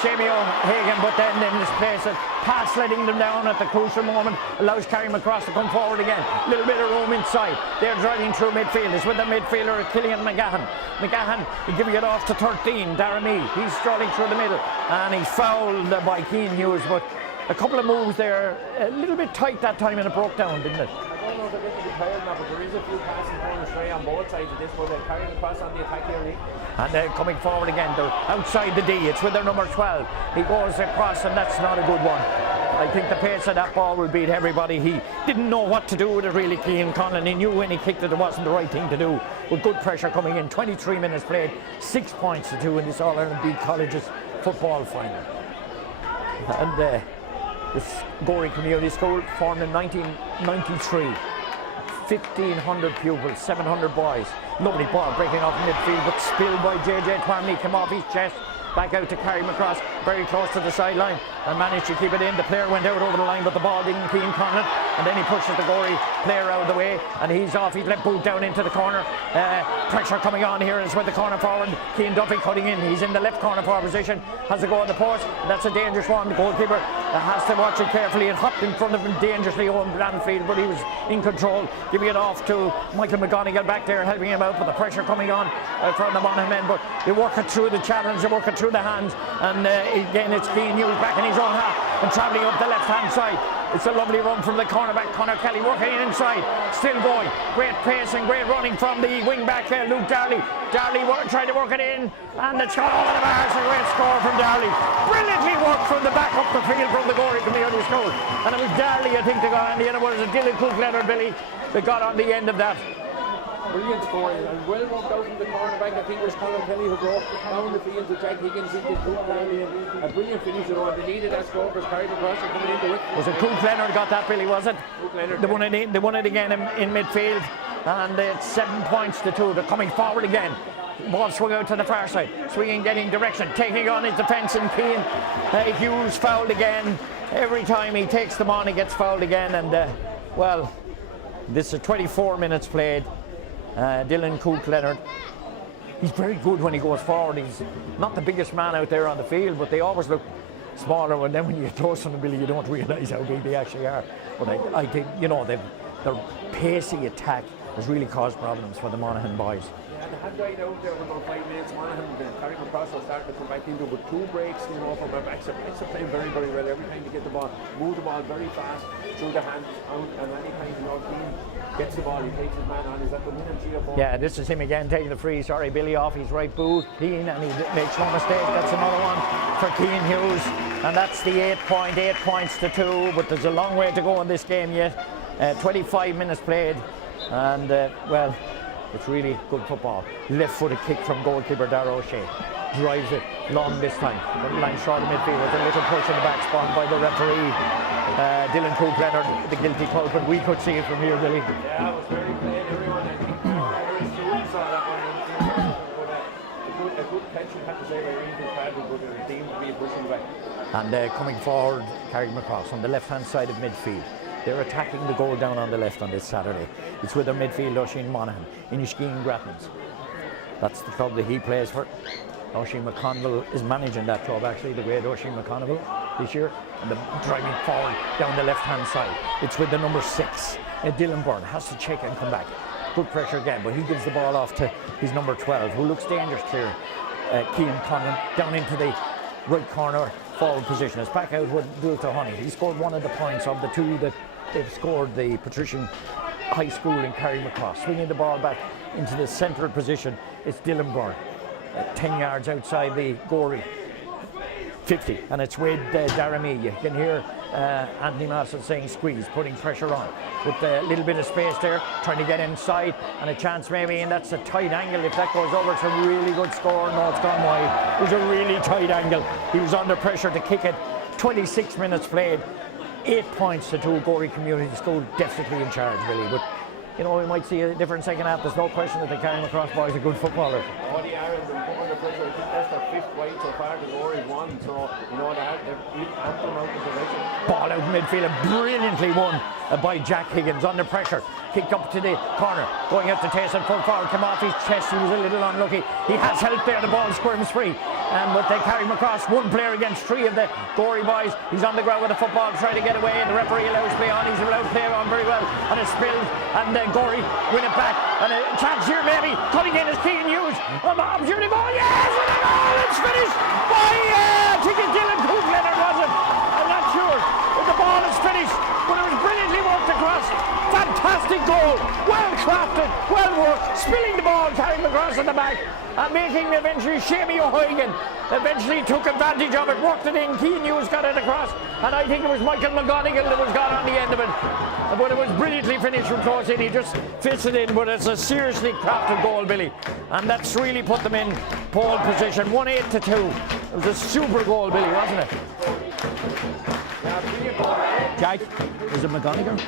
Shamie O'Hagan, but then in this place, a pass letting them down at the crucial moment allows Carrickmacross to come forward again. A little bit of room inside. They're driving through midfield. It's with the midfielder, Killian McGahan. McGahan giving it off to 13, Daramy. He's strolling through the middle, and he's fouled by Cian Hughes, but a couple of moves there, a little bit tight that time, and it broke down, didn't it? I don't know if they're getting tired now, but there is a few passes going astray on both sides of this, but they're carrying across on the attack here. And they're coming forward again. They're outside the D. It's with their number 12. He goes across, and that's not a good one. I think the pace of that ball will beat everybody. He didn't know what to do with it, really, Cian Conlon. He knew when he kicked it, it wasn't the right thing to do. With good pressure coming in. 23 minutes played. 6 points to 2 in this All-Ireland B Colleges football final. And this Gory Community School formed in 1993. 1,500 pupils, 700 boys. Lovely ball breaking off midfield, but spilled by J.J. Twamley, came off his chest. Back out to Carrickmacross, very close to the sideline, and managed to keep it in. The player went out over the line, but the ball didn't Cian Conlon, and then he pushes the Gory player out of the way, and he's off his left boot down into the corner. Pressure coming on here is with the corner forward. Cian Duffy cutting in. He's in the left corner forward position, has a go on the post, and that's a dangerous one. The goalkeeper has to watch it carefully. It hopped in front of him dangerously on Blanfield, but he was in control, giving it off to Michael McGonigal back there, helping him out, but the pressure coming on from the Monaghan men, but they work it through the challenge, they work it through the hands, and again it's Cian Hughes back in his own half and travelling up the left hand side. It's a lovely run from the cornerback Conor Kelly, working in inside, still going. Great pace and great running from the wing back Luke Darley. Darley tried to work it in, and it's gone over the bars. A great score from Darley. Brilliantly worked from the back up the field from the Gory Community School, and it was Darley, I think, that got on the end. It was Dylan Cook-Leonard, Billy, that got on the end of that. Brilliant scoring, and well worked out from the cornerback. I think it was Conor Kelly who broke down the field to Jack Higgins into Cook-Leonard, and a brilliant finish. They needed that score because Carrickmacross are coming into it. Was it Cook-Leonard got that, Billy, was it? Cook-Leonard. They won it again in midfield, and it's 7 points to 2. They're coming forward again. Ball swung out to the far side, swinging, getting direction, taking on his defence, and Cian Hughes fouled again. Every time he takes them on, he gets fouled again, and well, this is 24 minutes played. Dylan Cook-Leonard, he's very good when he goes forward. He's not the biggest man out there on the field, but they always look smaller, and then when you throw some ability, you don't realise how big they actually are. But I think, their pacey attack has really caused problems for the Monaghan boys. had died out there for about 5 minutes. Monaghan, the Carrickmacross will start to come back into, but 2 breaks, you know, from our backs. Our backs are playing very, very well. Every time you get the ball, move the ball very fast through the hands out, and any time your team gets the ball, he takes his man on. He's at the minute 3 or 4. Yeah, this is him again taking the free. Sorry, Billy off his right boot. Keane, and he makes no mistake. That's another one for Keane Hughes, and that's the 8 points to 2. But there's a long way to go in this game yet. 25 minutes played, and well, it's really good football. Left-footed kick from goalkeeper Dara O'Shea. Drives it long this time. Line short of midfield with a little push in the back spot by the referee. Dylan Cook Leonard, the guilty culprit. We could see it from here, Billy. Yeah, it was very clear. Everyone saw that one. A good catch, you have to say, by Reed Patrick, but the team would be pushing back. And coming forward, Carrickmacross on the left-hand side of midfield. They're attacking the goal down on the left on this Saturday. It's with their midfield, Oisin Monaghan, Inishkeen Gratmans. That's the club that he plays for. Oisin McConnell is managing that club, actually, the great Oisin McConnell this year. And they're driving forward down the left-hand side. It's with the number 6. Dylan Byrne has to check and come back. Good pressure again, but he gives the ball off to his number 12, who looks dangerous clear. Cian Conlon down into the right corner forward position. It's back out with Dulta Honey. He scored one of the points of the 2 that they've scored, the Patrician High School in Carrickmacross. Swinging the ball back into the central position, it's Dylan Byrne. 10 yards outside the Gory 50, and it's with Daramee. You can hear Anthony Mawson saying squeeze, putting pressure on. With a little bit of space there, trying to get inside, and a chance maybe, and that's a tight angle. If that goes over, it's a really good score. No, it's gone wide. It was a really tight angle. He was under pressure to kick it. 26 minutes played, 8 points to 2. Gory Community School definitely in charge, really. But you know, we might see a different second half. There's no question that the Carrickmacross boys are good footballers. Oh, they are, and they're under pressure. I think that's their 5th white so far. The Gory won, so you know they're ample amount of possession. Ball Out midfield, brilliantly won by Jack Higgins. Under pressure, kicked up to the corner, going out to Tyson, full forward, come off his chest. He was a little unlucky. He has help there. The ball squirms free, and with the Carrickmacross, 1 player against 3 of the Gory boys. He's on the ground with the football, trying to get away. The referee allows play on. He's allowed play on very well, and it's spilled, and Gory win it back, and a chance here maybe. Coming in is Keane Hughes. Opportunity ball, yes, and a goal. It's finished by I think it's Dylan Cook Leonard, was it? I'm not sure if the ball is finished, but it was brilliantly worked across. Fantastic goal, well crafted, well worked, spilling the ball, carrying across at the back, and making eventually Shamey O'Hagan eventually took advantage of it, worked it in. Keane Hughes got it across, and I think it was Michael McGonigal that was got on the end of it. But it was brilliantly finished from close in. He just fits it in, but it's a seriously crafted goal, Billy, and that's really put them in pole position. 1-8 to 2. It was a super goal, Billy, wasn't it? Jack, is it McGonigal?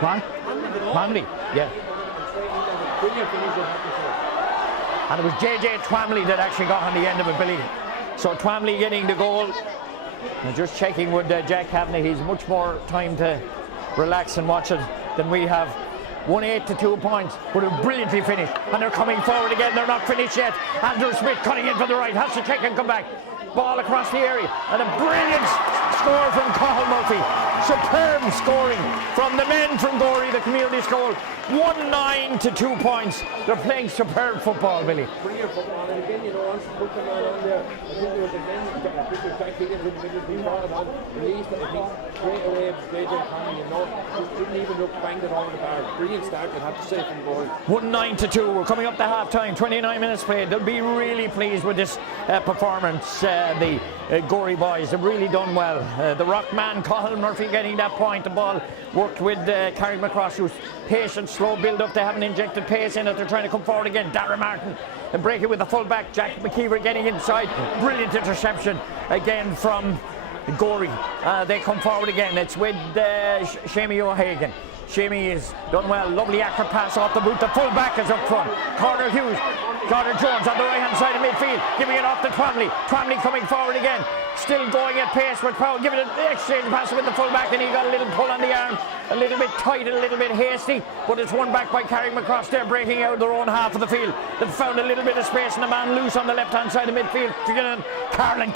What? Twamley, yeah. And it was J.J. Twamley that actually got on the end of it, Billy. So Twamley getting the goal. And just checking with Jack Kavanagh, he's much more time to relax and watch it than we have. 1-8 to 2 points, but it's brilliantly finished. And they're coming forward again, they're not finished yet. Andrew Smith cutting in from the right, has to check and come back. Ball across the area, and a brilliant score from Cathal Murphy. Superb scoring from the men from Gory, the community school. 1-9 to 2 points. They're playing superb football, Billy. Brilliant football, and again, you know, once you put them on there, I think it was again, Jack Higgins in the middle of the ball on, released it, I think, straight away, J.J. Conley, you know, just didn't even look, banged it over the bar. Brilliant start, I'd have to say, from Gory. 1-9 to 2. We're coming up to half time, 29 minutes played. They'll be really pleased with this performance. The Gory boys have really done well. The rock man, Cathal Murphy, getting that point. The ball worked with Carrickmacross, who's patient, slow build up. They haven't injected pace in it. They're trying to come forward again. Darragh Martin and break it with the full back. Jack McKeever getting inside. Brilliant interception again from Gory. They come forward again. It's with Shamey O'Hagan. Shamey is done well. Lovely accurate pass off the boot. The full back is up front. Connor Hughes. Connor Jones on the right hand side of midfield, giving it off to Twamley. Twamley coming forward again, still going at pace with Powell, giving it the exchange pass with the full back, and he got a little pull on the arm, a little bit tight, a little bit hasty, but it's won back by Carrickmacross. They're breaking out their own half of the field. They've found a little bit of space and a man loose on the left hand side of midfield. Carlin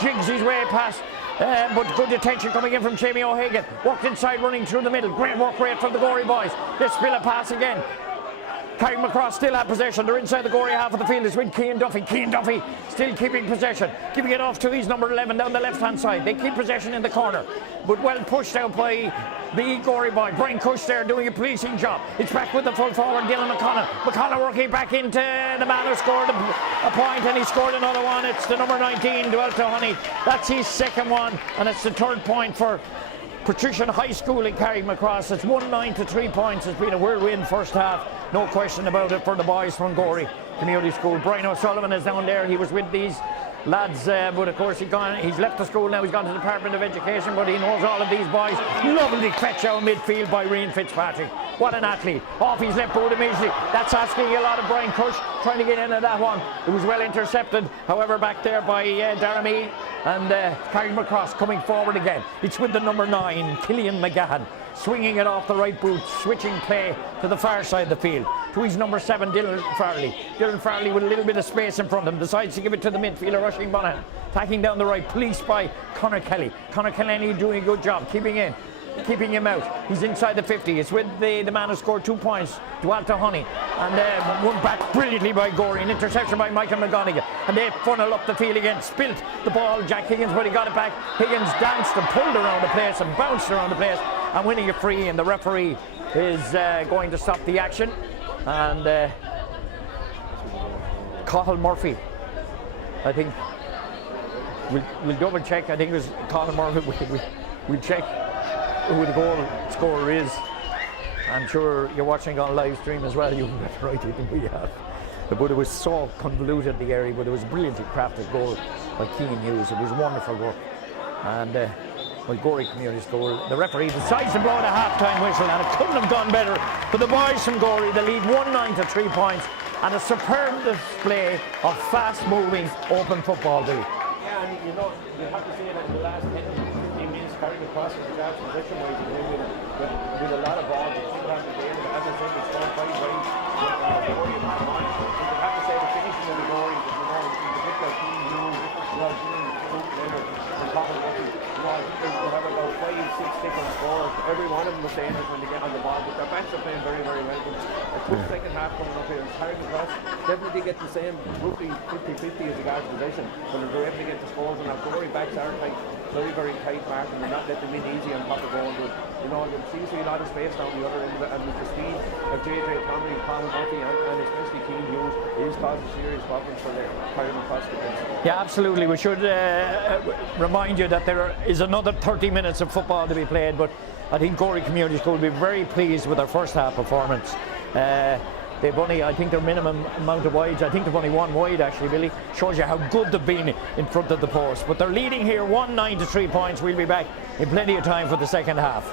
jigs his way past. But good attention coming in from Shamey O'Hagan. Walked inside, running through the middle. Great work rate from the Gory boys. They spill a pass again. Carrickmacross still have possession. They're inside the Gory half of the field. It's with Cian Duffy. Cian Duffy still keeping possession. Giving it off to his number 11 down the left-hand side. They keep possession in the corner. But well pushed out by the Gory boy. Brian Cush there doing a policing job. It's back with the full forward, Dylan McConnell. McConnell working back into the man who scored a point, and he scored another one. It's the number 19, Dualta Honey. That's his second one, and it's the third point for Patrician High School in Carrickmacross. It's 1-9 to 3 points. It's been a whirlwind first half. No question about it for the boys from Gory Community School. Brian O'Sullivan is down there. He was with these lads, but of course he's left the school now. He's gone to the Department of Education, but he knows all of these boys. Lovely fetch out midfield by Rian Fitzpatrick. What an athlete. Off his left boot immediately. That's asking a lot of Brian Cush trying to get into that one. It was well intercepted, however, back there by Daramy, and Carrickmacross coming forward again. It's with the number 9, Killian McGahan, swinging it off the right boot, switching play to the far side of the field. To his number 7, Dylan Farley. Dylan Farley with a little bit of space in front of him, decides to give it to the midfielder, Rushing Bonham. Tacking down the right, policed by Conor Kelly. Conor Kelly doing a good job, keeping him out. He's inside the 50. It's with the man who scored 2 points, Dualta Honey. And one back brilliantly by Gory. An interception by Michael McGonigal. And they funnel up the field again. Spilt the ball, Jack Higgins, but he got it back. Higgins danced and pulled around the place and bounced around the place and winning a free. And the referee is going to stop the action. And Cathal Murphy, I think, we'll double check. I think it was Cathal Murphy. We'll check who the goal scorer is. I'm sure you're watching on live stream as well. You've got right than we have. But it was so convoluted, the area, but it was a brilliantly crafted goal by Cian Hughes. It was wonderful work. And Gory Community School, the referee decides to blow the half-time whistle, and it couldn't have gone better for the boys from Gory. They lead 1-9 to 3 points, and a superb display of fast-moving open football, Billy. Yeah, and you know, you have to say that in the last 10 or 15 minutes, Carrickmacross in regards to position-wise, with a lot of balls. They still have the game. As I said, it's gone quite right. Gory and Marmon. You have to say the finishing of the Gory, in particular, Cian Hughes, and Cathal Murphy. They have about 5-6 different scores. Every one of them was saying it when they get on the ball, but their backs are playing very, very well. But a tough second half coming up here. Carrickmacross definitely get the same, roughly 50-50 as regards possession, but they're able to get the scores, and our Gory backs are tight, very, very tight mark, and they're not letting them in easy on top of going. But you know, there seems to be a lot of space down the other end of it, and with the speed of J.J. Tomley, Cathal Murphy, and especially Cian Hughes, it is causing serious problems for the Carrickmacross defence. Yeah, absolutely. We should remind you that there is another 30 minutes of football to be played, but I think Gory Community School will be very pleased with their first half performance. They've only, I think, their minimum amount of wides. I think they've only one wide, actually, Billy. Shows you how good they've been in front of the post. But they're leading here 1-9 to 3 points. We'll be back in plenty of time for the second half.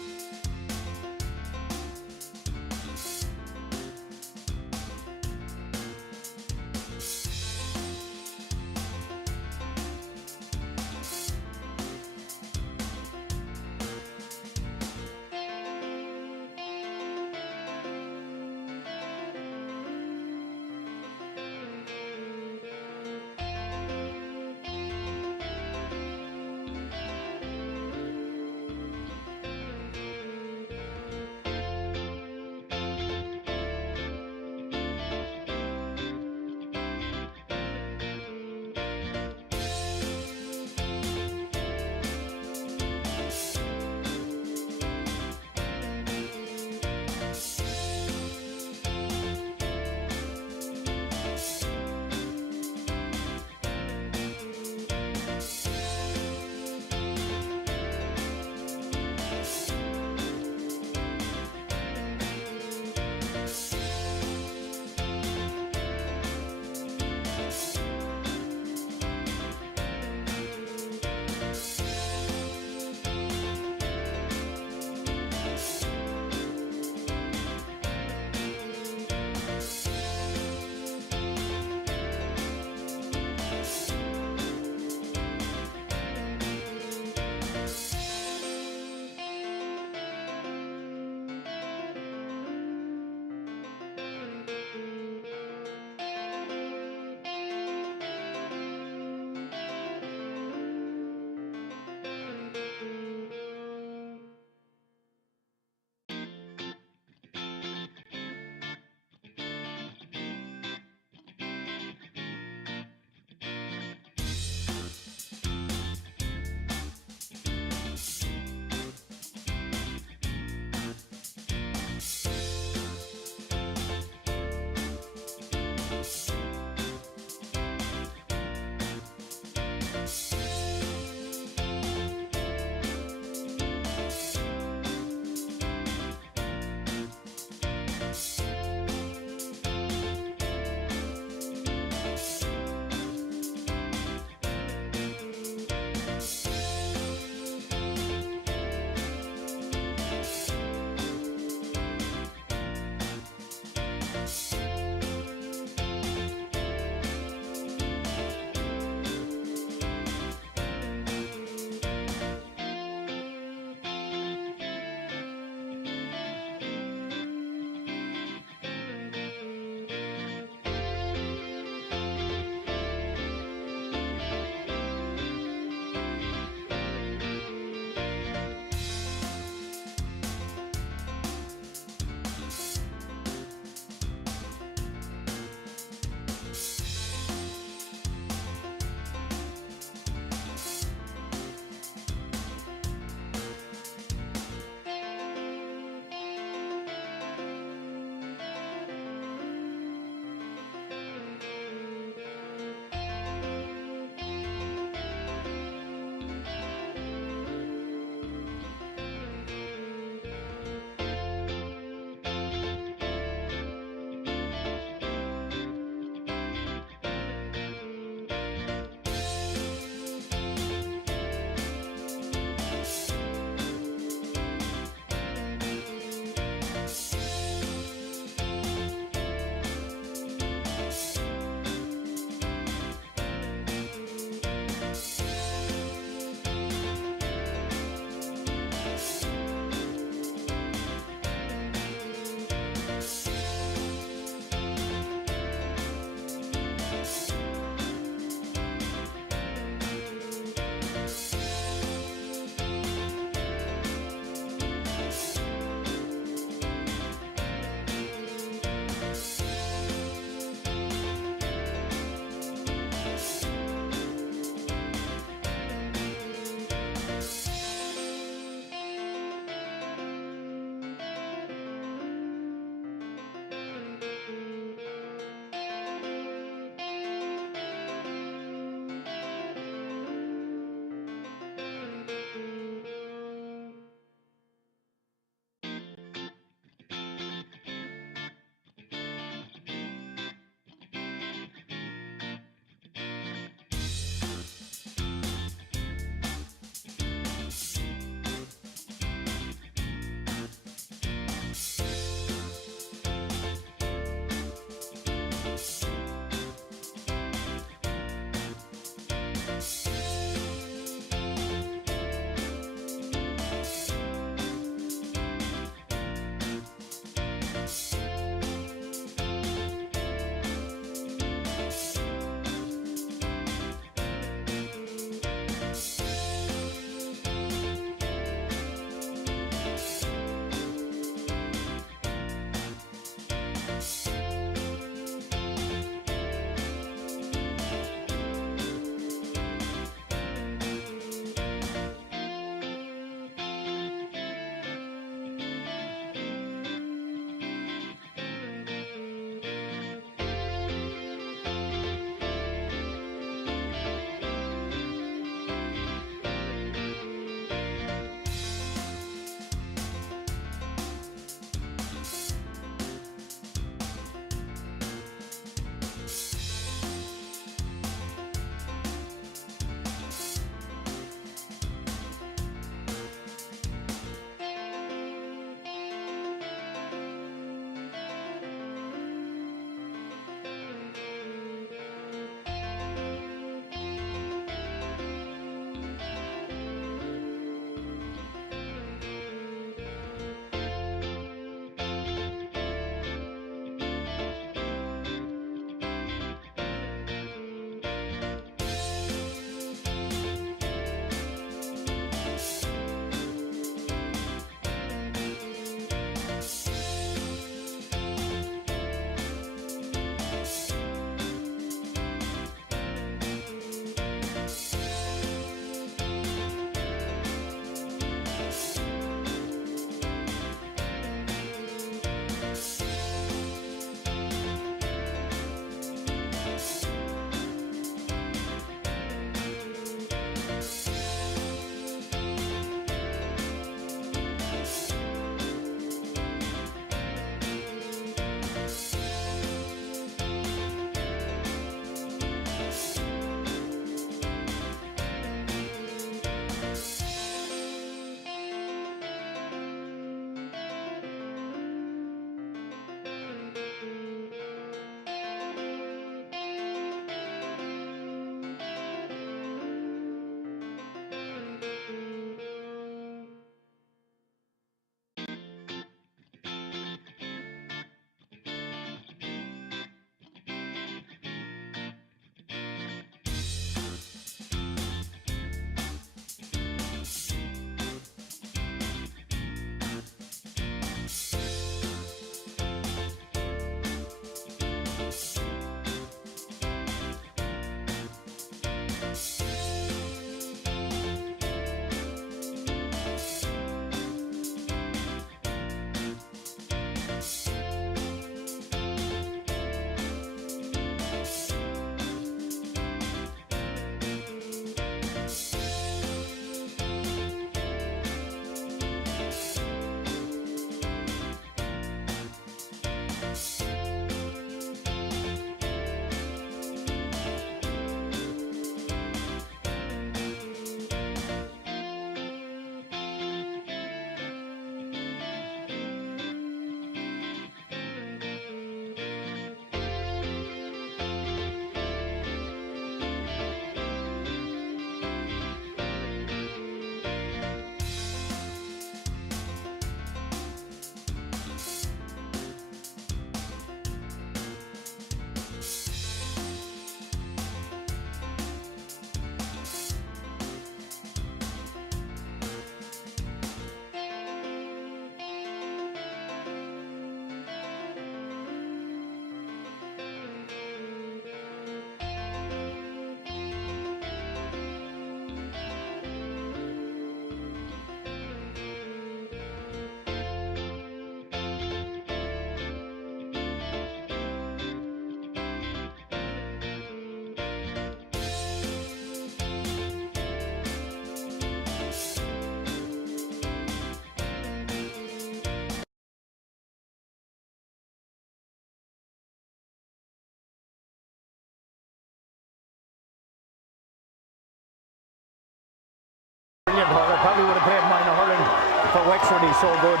brilliant hurler. Probably would have played minor hurling for Wexford. He's so good.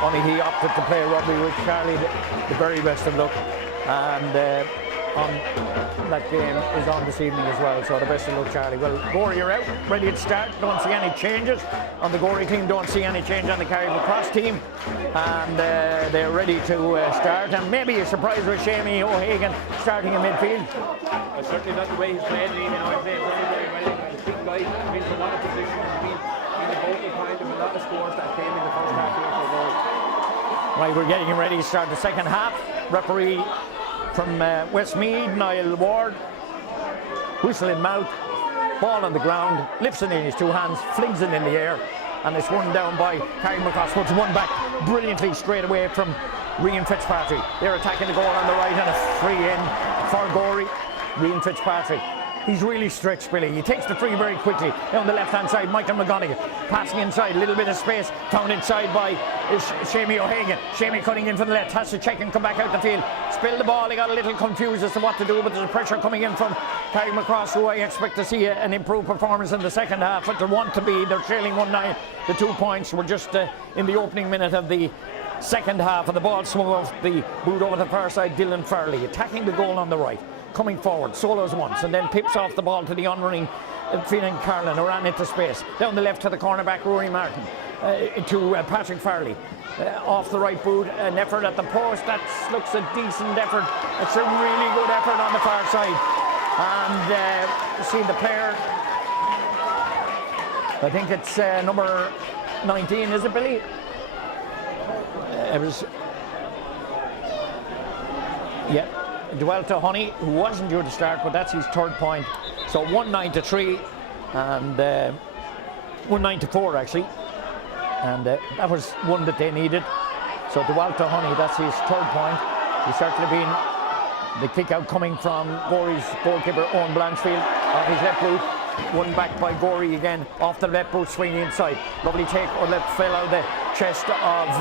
Only he opted to play rugby with Charlie. The very best of luck. And that game is on this evening as well, so the best of luck, Charlie. Well, Gory, you're out, ready to start. Don't see any changes on the Gory team, don't see any change on the Carrickmacross team, and they're ready to start. And maybe a surprise with Shamey O'Hagan starting in midfield. Certainly not the way he's played. He played very well. He's a big guy, he's been in a lot of positions, he's been a vocal point of a lot of scores that came in the first half here for Gory. Right, we're getting ready to start the second half. Referee from Westmead, Niall Ward, whistle in mouth, ball on the ground, lifts it in his two hands, flings it in the air, and it's run down by Carrickmacross, puts one back brilliantly straight away from Rian Fitzpatrick. They're attacking the goal on the right, and a free in for Gory. Rian Fitzpatrick, he's really stretched, Billy. He takes the free very quickly. Down the left-hand side, Michael McGonigal passing inside, a little bit of space, found inside by Shamey O'Hagan. Shamey cutting in from the left, has to check and come back out the field. Spilled the ball, he got a little confused as to what to do, but there's a pressure coming in from Carrickmacross, who I expect to see an improved performance in the second half. But they want to be, they're trailing 1-9. The 2 points were just in the opening minute of the second half, and the ball swung off the boot over the far side. Dylan Farley attacking the goal on the right, coming forward, solos once, and then pips off the ball to the on-running Phelan Carlin, who ran into space. Down the left to the cornerback, Rory Martin, to Patrick Farley. Off the right boot, an effort at the post. That looks a decent effort. It's a really good effort on the far side. And see the player, I think it's number 19, is it, Billy? It was, yeah, Duelta Honey, who wasn't due to start, but that's his third point. So 1-9 to 3 and 1-9 to 4 actually, and that was one that they needed. So Duelta Honey, that's his third point. He's certainly been the kick out coming from Gory's goalkeeper Owen Blanchfield off his left boot. One back by Gory again, off the left boot, swinging inside. Lovely take, or let fell out of the chest of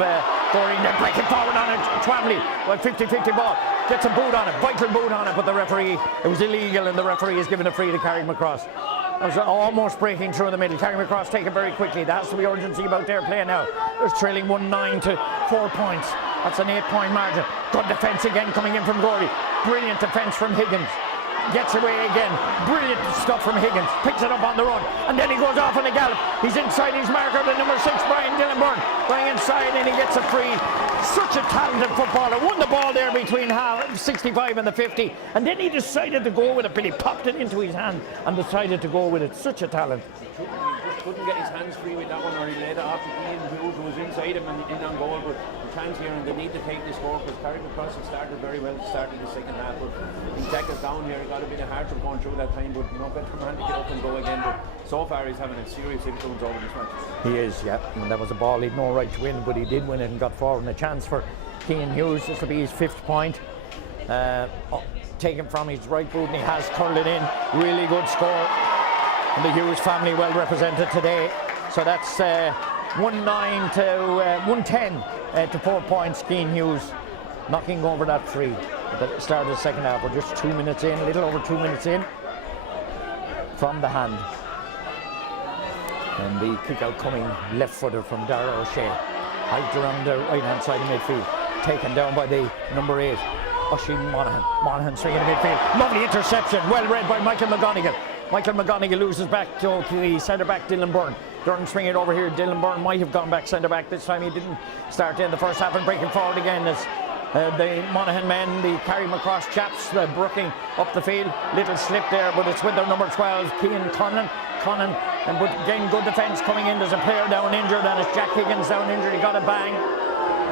Gory, and they're breaking forward on it. Twamley, well, 50-50 ball, gets a boot on it, vital boot on it, but the referee, it was illegal, and the referee is giving a free to Carrickmacross. It was almost breaking through the middle. Carrickmacross take it very quickly. There has to be urgency about their play now. There's trailing 1-9 to 4 points. That's an 8-point margin. Good defence again coming in from Gory. Brilliant defence from Higgins. Gets away again. Brilliant stuff from Higgins. Picks it up on the run. And then he goes off on a gallop. He's inside his marker, the number 6, Brian Dillon-Byrne. Going inside and he gets a free. Such a talented footballer. Won the ball there between 65 and the 50. And then he decided to go with it, but he popped it into his hand and decided to go with it. Such a talent. He just couldn't get his hands free with that one, or he laid it off to Ian Hughes, who was inside him and in on goal. But the chance here, and they need to take this score, because Carrickmacross had started very well to start the second half. But he checked us down here. He got a bit of hardship going through that time, but no better man to get up and go again. But so far he's having a serious influence over this match. He is, yeah. And that was a ball he'd no right to win, but he did win it and got forward. And a chance for Cian Hughes. This will be his 5th point. Taken from his right boot, and he has curled it in. Really good score. And the Hughes family well represented today. So that's 1-9 to 1-10 to 4 points. Cian Hughes knocking over that free at the start of the second half. We're just 2 minutes in, a little over 2 minutes in from the hand. And the kick out coming left footer from Dara O'Shea. Hiked around the right hand side of midfield. Taken down by the number 8, Oisin Monaghan. Monaghan swinging in midfield. Lovely interception, well read by Michael McGonigal. Michael McGonigal loses back to the centre back Dylan Byrne. Byrne swinging it over here. Dylan Byrne might have gone back centre back this time. He didn't start in the first half, and breaking forward again as the Monaghan men, the Carrickmacross chaps, brooking up the field. Little slip there, but it's with their number 12, Cian Conlon. And but again, good defence coming in. There's a player down injured, and it's Jack Higgins down injured. He got a bang.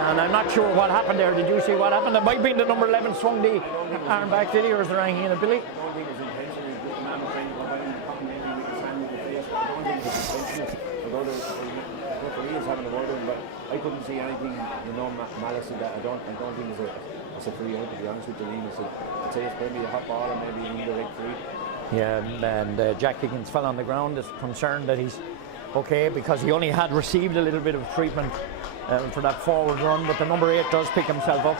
And I'm not sure what happened there. Did you see what happened? It might be the number 11 swung the arm back, did he? Or is there anything in it, Billy? I don't think it was intentional. The man was trying to go by him, caught him maybe with his hand in the face. I don't think it was intentional. Although the referee is having a word with him, but I couldn't see anything, malice in that. I don't think it's a free out, to be honest with you, Liam. I'd say it's maybe a hot ball or maybe an indirect free. Yeah, and Jack Higgins fell on the ground. Is concerned that he's okay, because he only had received a little bit of treatment for that forward run, but the number 8 does pick himself up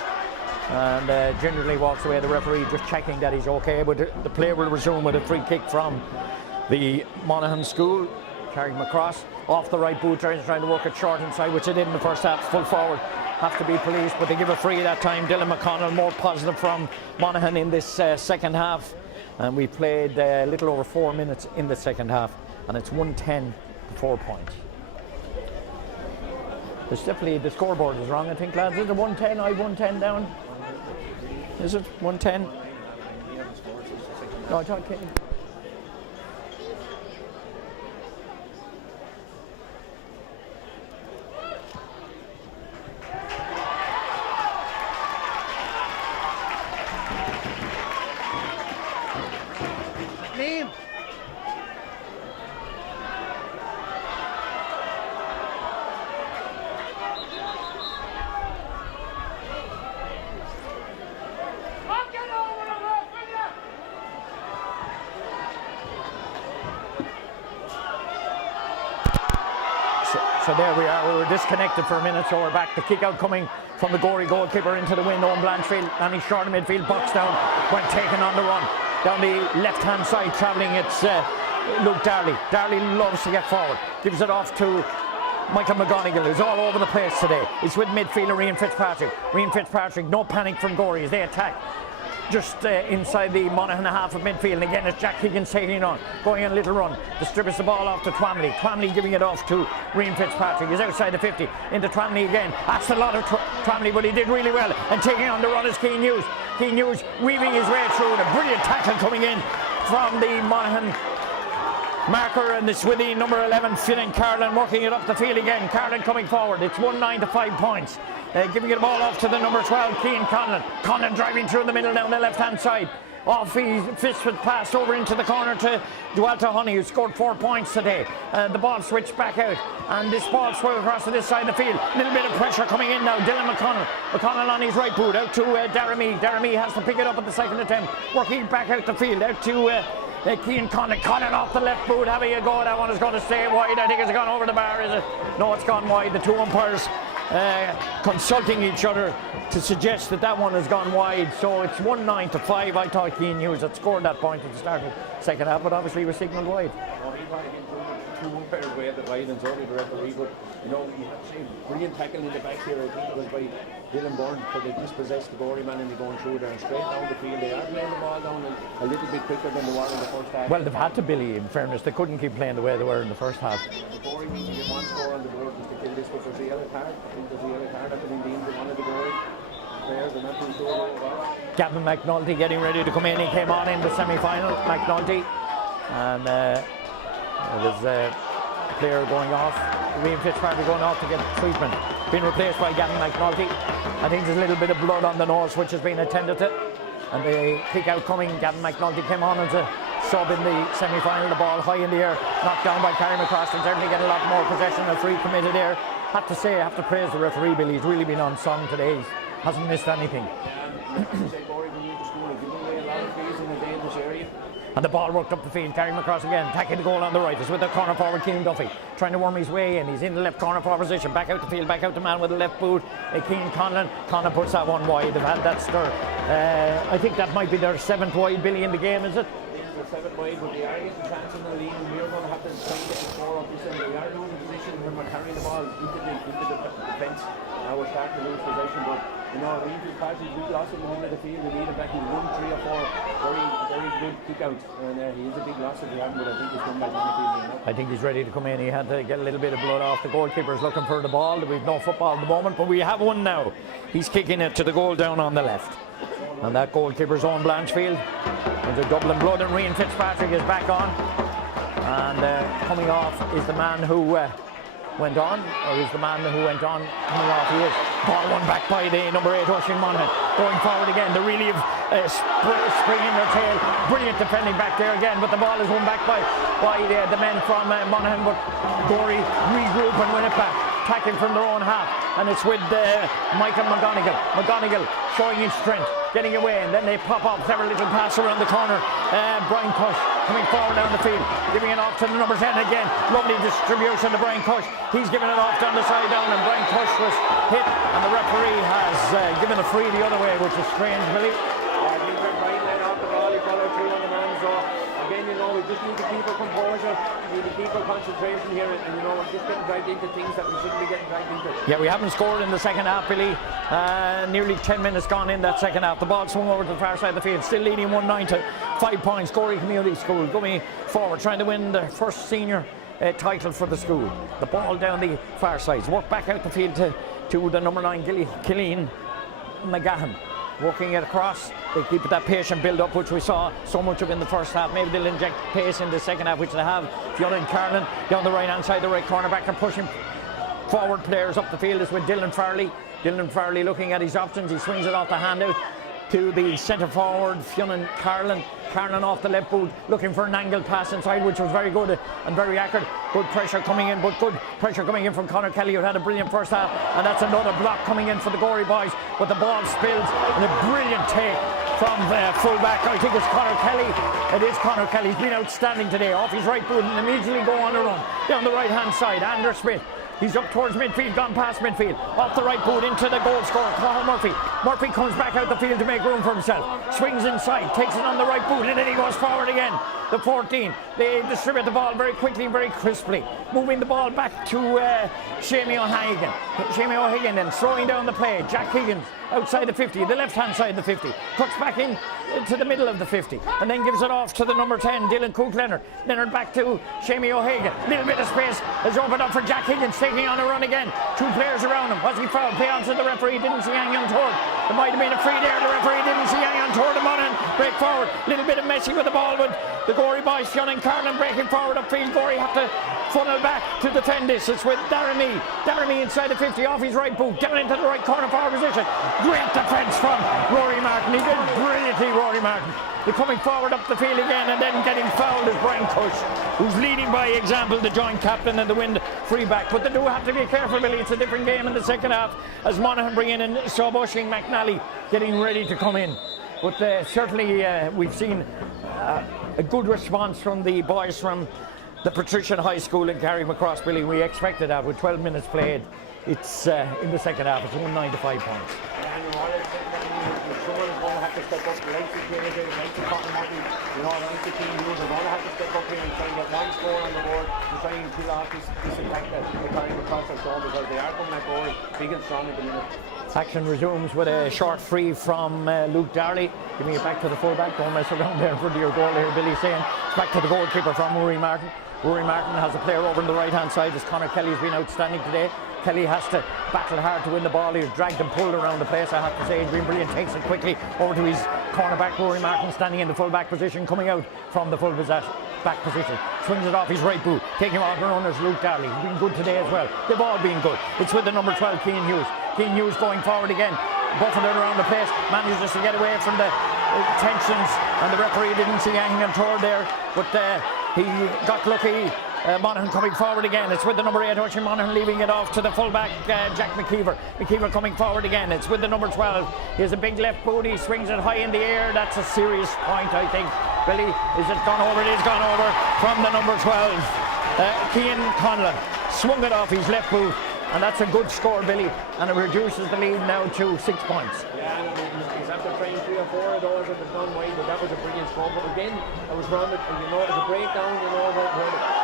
and generally walks away. The referee just checking that he's okay, but the play will resume with a free kick from the Monaghan school. Carrickmacross off the right boot, trying to work it short inside, which it did in the first half. Full forward, have to be policed, but they give a free that time. Dylan McConnell more positive from Monaghan in this second half, and we played a little over 4 minutes in the second half, and it's 110 to 4 points. There's definitely, the scoreboard is wrong, I think, lads. Is it 110? I 110 down. Is it 110? No, I thought Kane. Liam. So there we are, we were disconnected for a minute, so we're back. The kick out coming from the Gory goalkeeper into the wind. Owen Blanchfield, and he's short of midfield, box down, when taken on the run. Down the left-hand side, travelling, it's Luke Darley. Darley loves to get forward, gives it off to Michael McGonigal, who's all over the place today. He's with midfielder Rian Fitzpatrick. Rian Fitzpatrick, no panic from Gory as they attack. Just inside the Monaghan half of midfield, and again it's Jack Higgins taking on, going on a little run, distributes the ball off to Twamley. Twamley giving it off to Rian Fitzpatrick. He's outside the 50, into Twamley again. That's a lot of Twamley, but he did really well, and taking on the run is Keane Hughes. Keane Hughes weaving his way through, and a brilliant tackle coming in from the Monaghan marker, and it's with the number 11 Finn Carlin working it up the field again. Carlin coming forward, it's 1-9 to 5 points. Giving it the ball off to the number 12, Cian Conlon. Conlon driving through the middle down the left-hand side. Off his fistfoot pass over into the corner to Dualta Honey, who scored 4 points today. The ball switched back out, and this ball swung across to this side of the field. A little bit of pressure coming in now. Dylan McConnell. McConnell on his right boot, out to Daramy. Daramy has to pick it up at the second attempt. Working back out the field, out to Cian Conlon. Conlon off the left boot, having a go. That one is going to stay wide. I think it's gone over the bar, is it? No, it's gone wide. The two umpires consulting each other to suggest that that one has gone wide. So it's 1-9 to 5. I thought Keane Hughes had scored that point at the start of the second half, but obviously was signalled wide. Well, he might have been two umpires way at the wide, and so did the referee, but you know, he had a brilliant tackle in the back here. I think it was by Dylan Byrne, but they dispossessed the Gory man and they're going through there and straight down the field. They are playing the ball down a little bit quicker than they were in the first half. Well, they've had to, Billy, in fairness. They couldn't keep playing the way they were in the first half. The Gory need to get one score on the board just to kill this, but there's a yellow card. I think there's a yellow card up in the end of one of the Gory players. I'm not too sure about. Gavin McNulty getting ready to come in. He came on in the semi-final, McNulty, and there's a player going off. Rian Fitzpatrick going off to get treatment. Being replaced by Gavin McNulty. I think there's a little bit of blood on the nose, which has been attended to. And the kick out coming. Gavin McNulty came on as a sub in the semi-final. The ball high in the air, knocked down by Carrickmacross, and certainly get a lot more possession. A free committed there. Have to say, I have to praise the referee, Billy. He's really been on song today. He hasn't missed anything. And the ball worked up the field. Carrickmacross again, attacking the goal on the right. It's with the corner forward, Keane Duffy, trying to worm his way in. He's in the left corner forward position. Back out the field, back out the man with the left boot. Keane Conlon. Conlon puts that one wide. They've had that stir. I think that might be their 7th wide, Billy, in the game, is it? They're 7 wide, but they are getting a chance in the lead, and we're going to have to try and get the score up this end. They are losing position when we're carrying the ball into the defence. Now we're starting to lose possession, but you know, Rian Fitzpatrick, we lost him in the middle of the field. We need him back. He's 1, 3 or 4 very good kick out, and he is a big loss if we haven't, but I think he's come back on the field. You know? I think he's ready to come in. He had to get a little bit of blood off. The goalkeeper's looking for the ball. We've no football at the moment, but we have one now. He's kicking it to the goal down on the left, and that goalkeeper's Owen Blanchfield. There's a Dublin blood, and Rian Fitzpatrick is back on, and coming off is the man who went on, or is the man who went on coming off? He is. Ball won back by the number 8 Oisin Monaghan. Going forward again, they really have spring in their tail. Brilliant defending back there again, but the ball is won back by the men from Monaghan, but Gory regroup and win it back, attacking from their own half, and it's with Michael McGonigal. McGonigal showing his strength, getting away, and then they pop off several little pass around the corner. Brian Cush coming forward down the field, giving it off to the number 10 again. Lovely distribution to Brian Cush. He's giving it off down the side down, and Brian Cush was hit, and the referee has given a free the other way, which is strange, Billy. I think when Brian led off the ball, he followed through on the man, so I again, you know, we just need to keep our composure, we need to keep our concentration here, and you know, we're just getting dragged into things that we shouldn't be getting dragged into. Yeah, we haven't scored in the second half, Billy. Nearly 10 minutes gone in that second half. The ball swung over to the far side of the field, still leading 1-9 to 5 points. Gory Community School going forward, trying to win the first senior title for the school. The ball down the far side, work back out the field to the number 9 Killeen McGahan. Working it across, they keep that patient build up, which we saw so much of in the first half. Maybe they'll inject pace in the second half, which they have. Fiona and Carlin down the right hand side, the right corner back, and pushing forward players up the field is with Dylan Farley. Dylan Farley looking at his options, he swings it off the handout to the centre forward, Fiona and Carlin. Carlin off the left boot, looking for an angled pass inside, which was very good and very accurate. Good pressure coming in, but good pressure coming in from Conor Kelly, who had a brilliant first half, and that's another block coming in for the Gory boys, but the ball spills, and a brilliant take from full-back. I think it's Conor Kelly. It is Conor Kelly. He's been outstanding today, off his right boot, and immediately go on a run down the right-hand side. Andrew Smith, he's up towards midfield, gone past midfield, off the right boot into the goal scorer, Cathal Murphy. Murphy comes back out the field to make room for himself, swings inside, takes it on the right boot, and then he goes forward again. The 14, they distribute the ball very quickly and very crisply, moving the ball back to Shamie O'Hagan. Shamie O'Hagan then throwing down the play. Jack Higgins outside the 50, the left hand side of the 50, cuts back in to the middle of the 50, and then gives it off to the number 10, Dylan Cook Leonard. Leonard back to Shamie O'Hagan. Little bit of space has opened up for Jack Higgins, taking on a run again. 2 players around him. Was he fouled? Play on to the referee. Didn't see Yang Tord. There might have been a free there. The referee didn't see Yang Tord. The Monaghan break forward. Little bit of messy with the ball, but the Gory boys, Fiona and Carlin breaking forward upfield. Gory have to funnel back to defend this. It's with Darren Mee. Darren Mee inside the 50, off his right boot, down into the right corner forward position. Great defence from Rory Martin. He did brilliantly, Rory Martin. They're coming forward up the field again, and then getting fouled is Brian Cush, who's leading by example, the joint captain, and the wind free back. But they do have to be careful, Billy. It's a different game in the second half as Monaghan bring in and Sobushing McNally getting ready to come in. But certainly we've seen a good response from the boys from the Patrician High School in Carrickmacross, Billy. We expected that with 12 minutes played. It's in the second half, it's 1-9 to 5 points. Someone is going to have to step up, the likes of KJ, the likes of Cotton Murphy, you know, the likes of Team News are going to have to step up here and try and get one score on the board and try and kill off this attack that they're carrying across our shore, because they are coming at Gory big and strong at the minute. Action resumes with a short free from Luke Darley, giving it back to the fullback. Don't mess around there for your goal here, Billy saying. It's back to the goalkeeper from Rory Martin. Rory Martin has a player over on the right hand side as Conor Kelly has been outstanding today. Kelly has to battle hard to win the ball. He's dragged and pulled around the place, I have to say. He's been brilliant. Takes it quickly over to his cornerback, Rory Martin, standing in the full-back position, coming out from the full-back position. Swings it off his right boot. Taking off the runners, Luke Darley. He's been good today as well. They've all been good. It's with the number 12, Cian Hughes. Cian Hughes going forward again, buffing it around the place. Manages to get away from the tensions, and the referee didn't see anything toward there, but he got lucky. Monaghan coming forward again. It's with the number 8, Oisin Monaghan, leaving it off to the fullback, Jack McKeever. McKeever coming forward again. It's with the number 12. He has a big left boot. He swings it high in the air. That's a serious point, I think. Billy, is it gone over? It is gone over from the number 12. Cian Conlon swung it off his left boot, and that's a good score, Billy, and it reduces the lead now to 6 points. Yeah, and he's after trying 3 or 4 of those that have gone wide, but that was a brilliant score. But again, I was wrong. You know, it was a breakdown, you know, where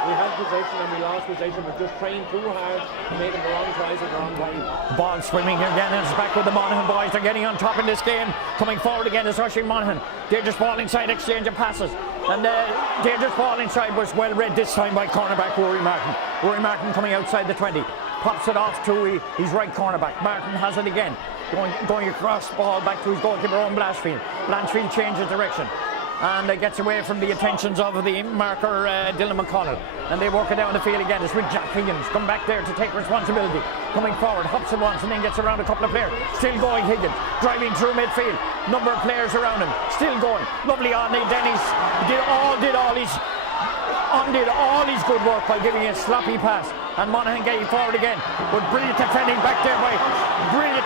we had possession and we lost possession, but just trying too hard and making the wrong tries at the wrong time. Ball swimming again, and it's back with the Monaghan boys. They're getting on top in this game. Coming forward again is Oisin Monaghan. Dangerous ball inside, exchange of passes. And dangerous ball inside was well read this time by cornerback Rory Martin. Rory Martin coming outside the 20. Pops it off to his right cornerback. Martin has it again. Going across ball back to his goalkeeper, Owen Blanchfield. Blanchfield changes direction and gets away from the attentions of the marker, Dylan McConnell. And they work it down the field again. It's with Jack Higgins. Come back there to take responsibility. Coming forward, hops it once and then gets around a couple of players. Still going, Higgins. Driving through midfield. Number of players around him. Still going. Lovely on Dennis. Did all his good work by giving a sloppy pass, and Monaghan getting forward again, but brilliant defending back there by Brian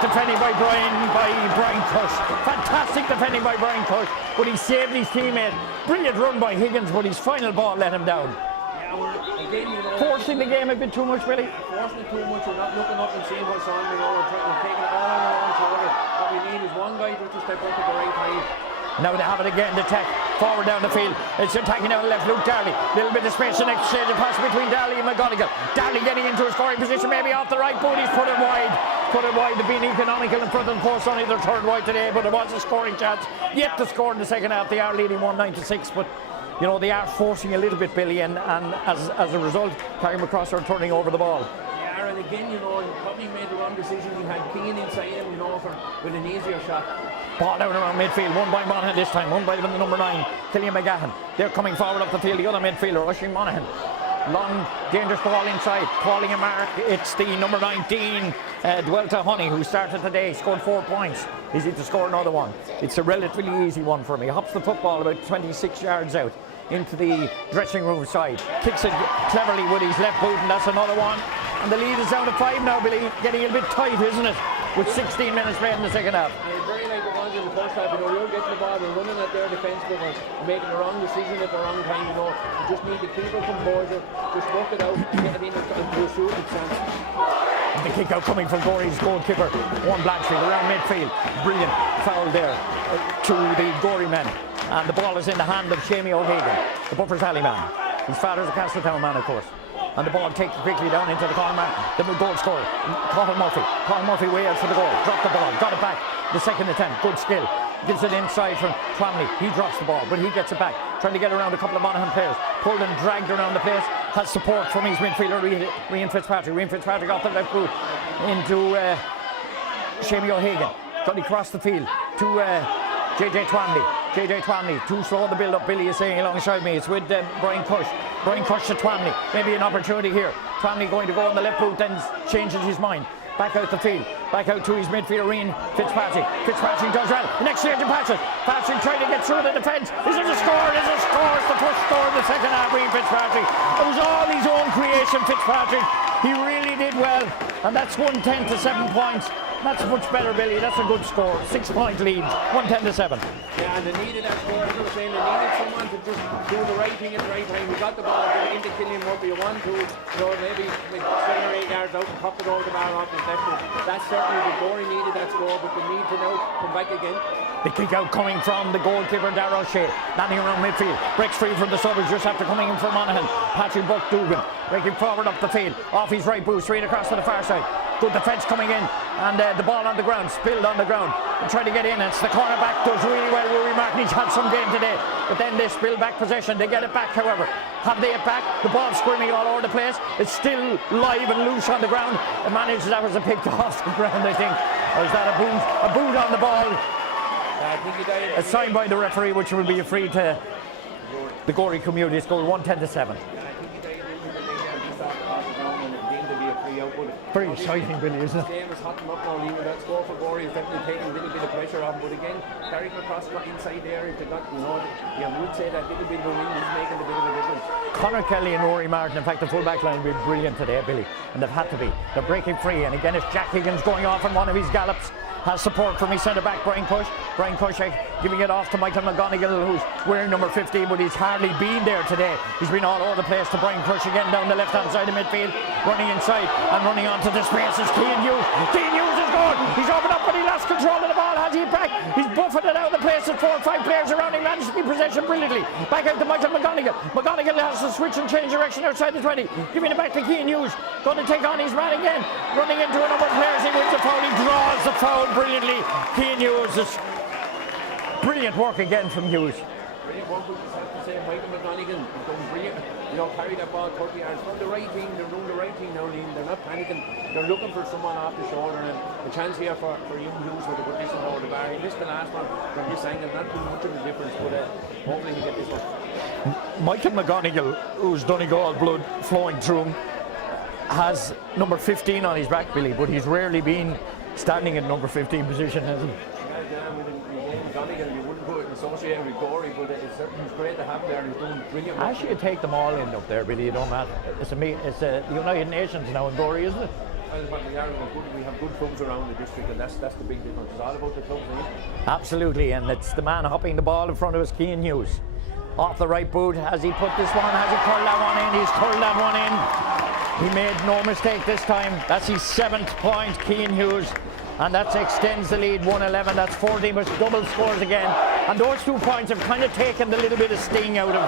Cush. Fantastic defending by Brian Cush, but he saved his teammate. Brilliant run by Higgins, but his final ball let him down. Yeah, again, you know, forcing the game a bit too much, really. Forcing it too much. We're not looking up and seeing what's on. You know, we're taking it all on our own shoulder. What we need is one guy to step up at the right time. Now they have it again, the attack forward down the field. It's attacking down the left, Luke Darley. Little bit of space, the next exchange of pass between Darley and McGonigal. Darley getting into a scoring position, maybe off the right boot. He's put it wide. Put it wide. They've been economical in front of the post, only their third wide today, but there was a scoring chance yet to score in the second half. They are leading 1-9-6, but you know, they are forcing a little bit, Billy, and as a result, Carrickmacross are turning over the ball. Yeah, and again, you know, you probably made the wrong decision. You had Keane inside him, you know, with an easier shot. Ball out around midfield, won by Monaghan this time, won by the number 9, Killian McGahan. They're coming forward up the field, the other midfielder, Oisin Monaghan. Long, dangerous ball inside, calling a mark. It's the number 19, Dwelta Honey, who started today, scored 4 points. Is he to score another one? It's a relatively easy one for me. Hops the football about 26 yards out into the dressing room side. Kicks it cleverly with his left boot, and that's another one. And the lead is down to 5 now, Billy. Getting a bit tight, isn't it? With 16 minutes played in the second half. And it's very like it was in the first half. You know, you're getting the ball, we're running at their defence, but we're making the wrong decision at the wrong time. You know, you just need to keep it composure, just work it out, get it in and pursue it chance. The kick out coming from Gory's goalkeeper, Warren Blanchfield, around midfield. Brilliant foul there to the Gory men. And the ball is in the hand of Shamie O'Hagan, the Buffers Alley man. His father's a Castletown man, of course. And the ball taken quickly down into the corner man. The goal scorer, Cathal Murphy. Cathal Murphy way out for the goal. Dropped the ball, got it back. The second attempt, good skill. Gives it inside from Twamley. He drops the ball, but he gets it back. Trying to get around a couple of Monaghan players. Pulled and dragged around the place. Has support from his midfielder, Rian Fitzpatrick. Rian Fitzpatrick off the left boot into Shamie O'Hagan. Got across the field to J.J. Twamley. J.J. Twamley, too slow the build-up, Billy is saying alongside me. It's with Brian Cush. Brian Cush to Twamley. Maybe an opportunity here. Twamley going to go on the left boot, then changes his mind. Back out the field. Back out to his midfielder, Rian Fitzpatrick. Fitzpatrick does well. The next exchange of passes. Patrick trying to get through the defence. Is it a score? It is a score. It's the first score of the second half, Rian Fitzpatrick. It was all his own creation, Fitzpatrick. He really did well. And that's 110 to 7 points. That's much better, Billy. That's a good score. 6-point lead, 110 to 7. Yeah, and they needed that score. As I was saying, they needed someone to just do the right thing at the right time. We got the ball, get it into Killian Murphy. You want to, you know, maybe 7 or 8 yards out and pop it over the bar off the left. That's certainly the Gory needed that score, but they need to now come back again. The kick out coming from the goalkeeper, Darragh Shea. Landing around midfield. Breaks free from the suburbs just after coming in from Monaghan. Patrick Buck Dugan breaking forward up the field. Off his right boot, straight across to the far side. Good defence coming in. And the ball on the ground, spilled on the ground. And trying to get in. It's the cornerback does really well. Rory Martin, he's had some game today. But then they spill back possession. They get it back, however. Have they it back? The ball's screaming all over the place. It's still live and loose on the ground. The manager, that was a pick off the ground, I think. Or is that a boot? A boot on the ball. A sign by the referee, which will be a free to the Gory community. Score 110 to 7. Very exciting, Billy, isn't it? The game is hotting up now, Liam. That score for Gory is definitely taking a little bit of pressure on. But again, Carrickmacross got inside there. If they got, you know, I would say that little bit of a win is making a bit of a difference. Connor Kelly and Rory Martin, in fact, the full back line will be brilliant today, Billy. And they've had to be. They're breaking free. And again, it's Jack Higgins going off on one of his gallops. Has support from his centre-back, Brian Cush. Brian Cush giving it off to Michael McGonigal, who's wearing number 15, but he's hardly been there today. He's been all over the place to Brian Cush again down the left-hand side of midfield, running inside and running onto the spaces. Keane Hughes. Keane Hughes is gone. He's opened up, but he lost control of the ball. Has he back? He's buffeted it out of the place. There's 4 or 5 players around him. Managed to keep possession brilliantly. Back out to Michael McGonigal. McGonigal has to switch and change direction outside the 20. Giving it back to Keane Hughes. Going to take on his man again. Running into a number of players. He wins the foul. He draws the foul brilliantly. Keane Hughes is brilliant work again from Hughes. Brilliant work, we just have to say Michael McGonigal is going brilliant. You know, carry that ball 30 yards from the right team. They're doing the right thing now, Liam. They're not panicking. They're looking for someone off the shoulder, and the chance here for young Hughes with this one over the bar. He missed the last one from this angle, not too much of a difference, but hopefully he get this one. Michael McGonigal, who's Donegal blood flowing through him, has number 15 on his back, Billy, but he's rarely been standing in number 15 position, has he? You wouldn't put it associated with Gory, but it's great to have there. He's doing brilliant work. Actually, you take them all in up there, Billy. You don't matter. It's the United Nations now in Gory, isn't it? Well, we have good clubs around the district, and that's the big difference. It's all about the clubs, isn't it? Absolutely, and it's the man hopping the ball in front of us, Keane Hughes. Off the right boot, has he put this one? Has he curled that one in? He's curled that one in. He made no mistake this time. That's his 7th point, Keane Hughes. And that extends the lead, 1-11. That's 14, but double scores again. And those 2 points have kind of taken the little bit of sting out of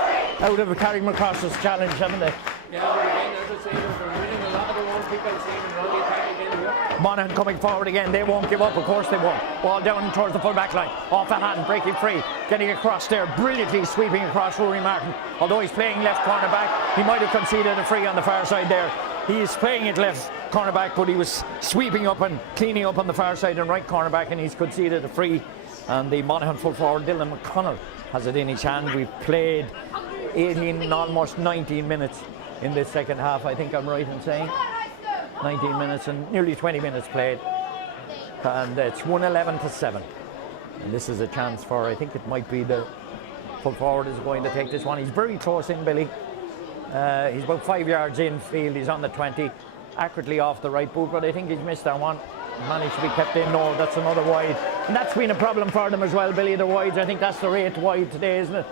Carrickmacross's challenge, haven't they? Yeah, but again, as I say, they're winning a lot of their own people, seeing on the attack again here. Monaghan coming forward again. They won't give up, of course they won't. Ball down towards the full back line. Off a hand, breaking free. Getting across there, brilliantly sweeping across Rory Martin. Although he's playing left corner back, he might have conceded a free on the far side there. He is playing it left corner back, but he was sweeping up and cleaning up on the far side and right corner back, and he's conceded a free. And the Monaghan full forward, Dylan McConnell, has it in his hand. We've played 18 and almost 19 minutes in this second half, I think I'm right in saying. 19 minutes and nearly 20 minutes played. And it's 1-11-7. And this is a chance for, I think it might be the full forward is going to take this one. He's very close in, Billy. He's about 5 yards in field. He's on the 20, accurately off the right boot, but I think he's missed that one. Managed to be kept in. No, that's another wide. And that's been a problem for them as well, Billy, the wides. I think that's the rate wide today, isn't it?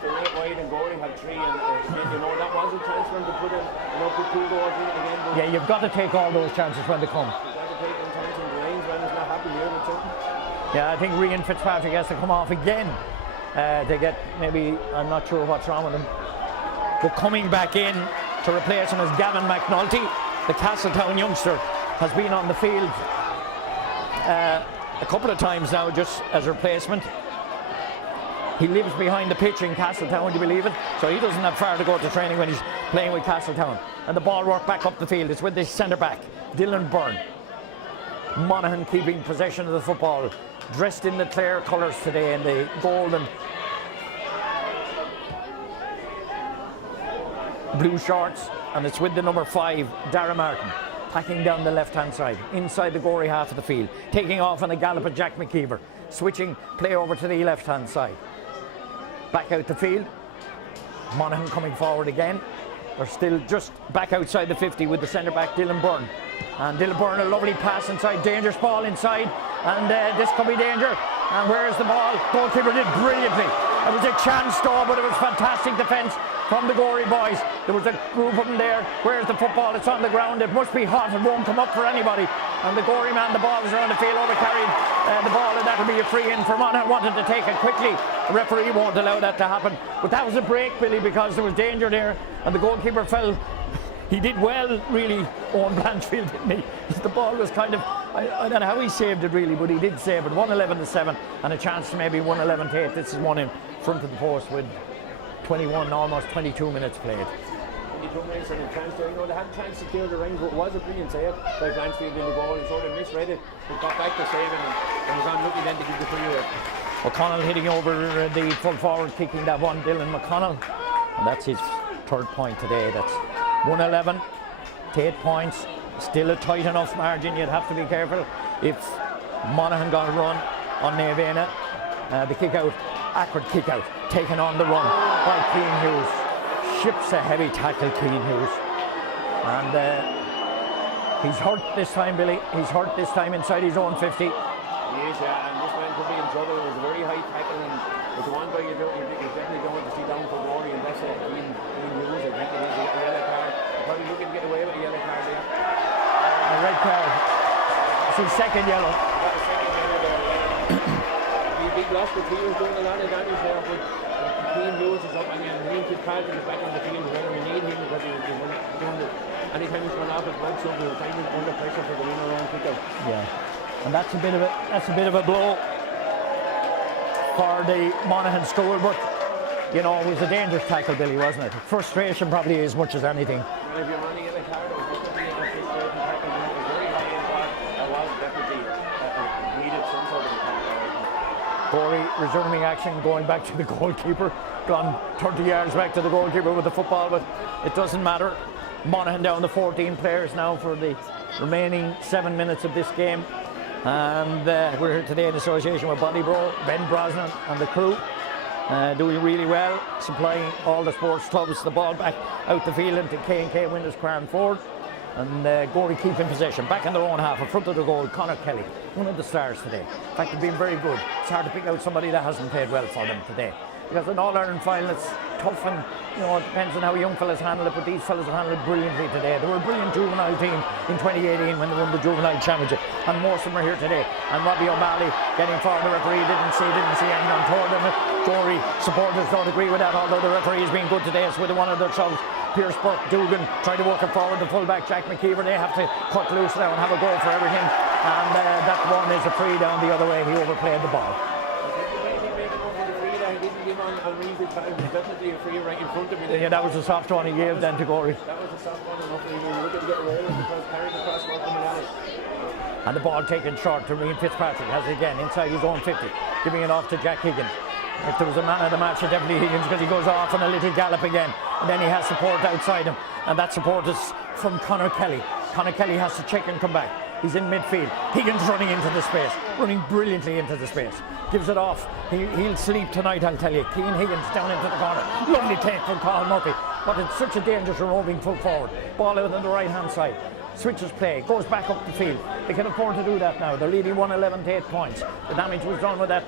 The rate wide, and Gory had 3, and you know, that was a chance for him to put in, you know, put 2 goals in it again. Yeah, you've got to take all those chances when they come. You've got to take them chances, and the linesman is not happy here with something. Yeah, I think Rian Fitzpatrick has to come off again. They get, maybe, I'm not sure what's wrong with him. But coming back in to replace him is Gavin McNulty, the Castletown youngster, has been on the field a couple of times now just as a replacement. He lives behind the pitch in Castletown, do you believe it? So he doesn't have far to go to training when he's playing with Castletown. And the ball worked back up the field. It's with the centre back, Dylan Byrne. Monaghan keeping possession of the football, dressed in the Clare colours today in the gold and blue shorts, and it's with the number 5, Dara Martin, packing down the left-hand side, inside the Gory half of the field, taking off on a gallop at Jack McKeever, switching play over to the left-hand side. Back out the field, Monaghan coming forward again. They're still just back outside the 50 with the centre-back, Dylan Byrne. And Dylan Byrne, a lovely pass inside, dangerous ball inside, and this could be danger. And where's the ball? Goalkeeper did brilliantly. It was a chance though, but it was fantastic defence from the Gory boys. There was a group of them there. Where's the football? It's on the ground. It must be hot. It won't come up for anybody. And the Gory man, the ball was around the field, overcarried the ball, and that'll be a free in for Monaghan. Wanted to take it quickly. The referee won't allow that to happen. But that was a break, Billy, because there was danger there, and the goalkeeper fell. He did well, really, Owen Blanchfield, didn't he? The ball was kind of, I don't know how he saved it really, but he did save it. 1-11-7, and a chance to maybe 1-11-8. This is one in front of the post with 21, almost 22 minutes played. 22 minutes and a chance there. You know, they had a chance to clear the range, but it was a brilliant save by Blanchfield in the goal, and so they misread it, but got back to saving, and was unlucky then to give the free away. McConnell hitting over the full forward, kicking that one, Dylan McConnell, and that's his 3rd point today. That's 1-11 to 8 points. Still a tight enough margin. You'd have to be careful if Monaghan got a run on Nevena. The kick out, accurate kick out, taken on the run by Keane Hughes. Ships a heavy tackle, Keane Hughes. And he's hurt this time, Billy. He's hurt this time inside his own 50. He is, yeah, and this man could be in trouble. It was a very high tackle, and it's one guy you definitely don't want to see down for Gory, and that's Keane Hughes. I think it is a yellow card. Probably looking to get away with a yellow card there. A red card. It's his 2nd yellow. That was 2nd yellow there, yeah. Be a big loss, but he was doing a lot of damage there, but Keane Hughes is up, and Liam Fitzpatrick is back in the field as well. We need him because he was doing it. Anytime he's gone off his blood, so we were kind of under pressure for the winner round kick out. Yeah. And that's a bit of a blow for the Monaghan school, but you know, it was a dangerous tackle, Billy, wasn't it? Frustration probably as much as anything. And if you're running in a card, it was definitely a frustrating tackle. It was very high impact. It was definitely needed some sort of a tackle. Gory resuming action, going back to the goalkeeper, gone 30 yards back to the goalkeeper with the football, but it doesn't matter. Monaghan down to 14 players now for the remaining 7 minutes of this game. And we're here today in association with Bodybro, Ben Brosnan and the crew. Doing really well, supplying all the sports clubs the ball back out the field into K&K Windows Crown Ford. And Gory keeping possession, back in their own half, in front of the goal, Conor Kelly, one of the stars today. In fact, they've been very good. It's hard to pick out somebody that hasn't played well for them today. because an All-Ireland final, it's tough, and it depends on how young fellas handle it, but these fellas have handled it brilliantly today. They were a brilliant juvenile team in 2018 when they won the juvenile championship, and most of them are here today. And Robbie O'Malley getting forward, the referee didn't see anything untoward him. Gory supporters don't agree with that, although the referee has been good today. It's with one of their subs, Pierce Burke Dugan, trying to work it forward. The fullback Jack McKeever, they have to cut loose now and have a go for everything, and that one is a free down the other way. He overplayed the ball. Definitely a free right in front of me. Yeah, that was a soft one. He gave then to Gory. That was a soft one enough. He was looking to get away with because Carrickmacross were coming at it. And the ball taken short to Rian Fitzpatrick. Has it again inside his own 50, giving it off to Jack Higgins. If there was a man of the match, it's definitely Higgins, because he goes off on a little gallop again, and then he has support outside him, and that support is from Conor Kelly. Conor Kelly has to check and come back. He's in midfield. Higgins running into the space, running brilliantly into the space. Gives it off. He'll sleep tonight, I'll tell you. Cian Higgins down into the corner. Lovely take from Carl Murphy. But it's such a dangerous roving foot forward. Ball out on the right hand side. Switches play, goes back up the field. They can afford to do that now. They're leading 1-11 to 8 points. The damage was done with that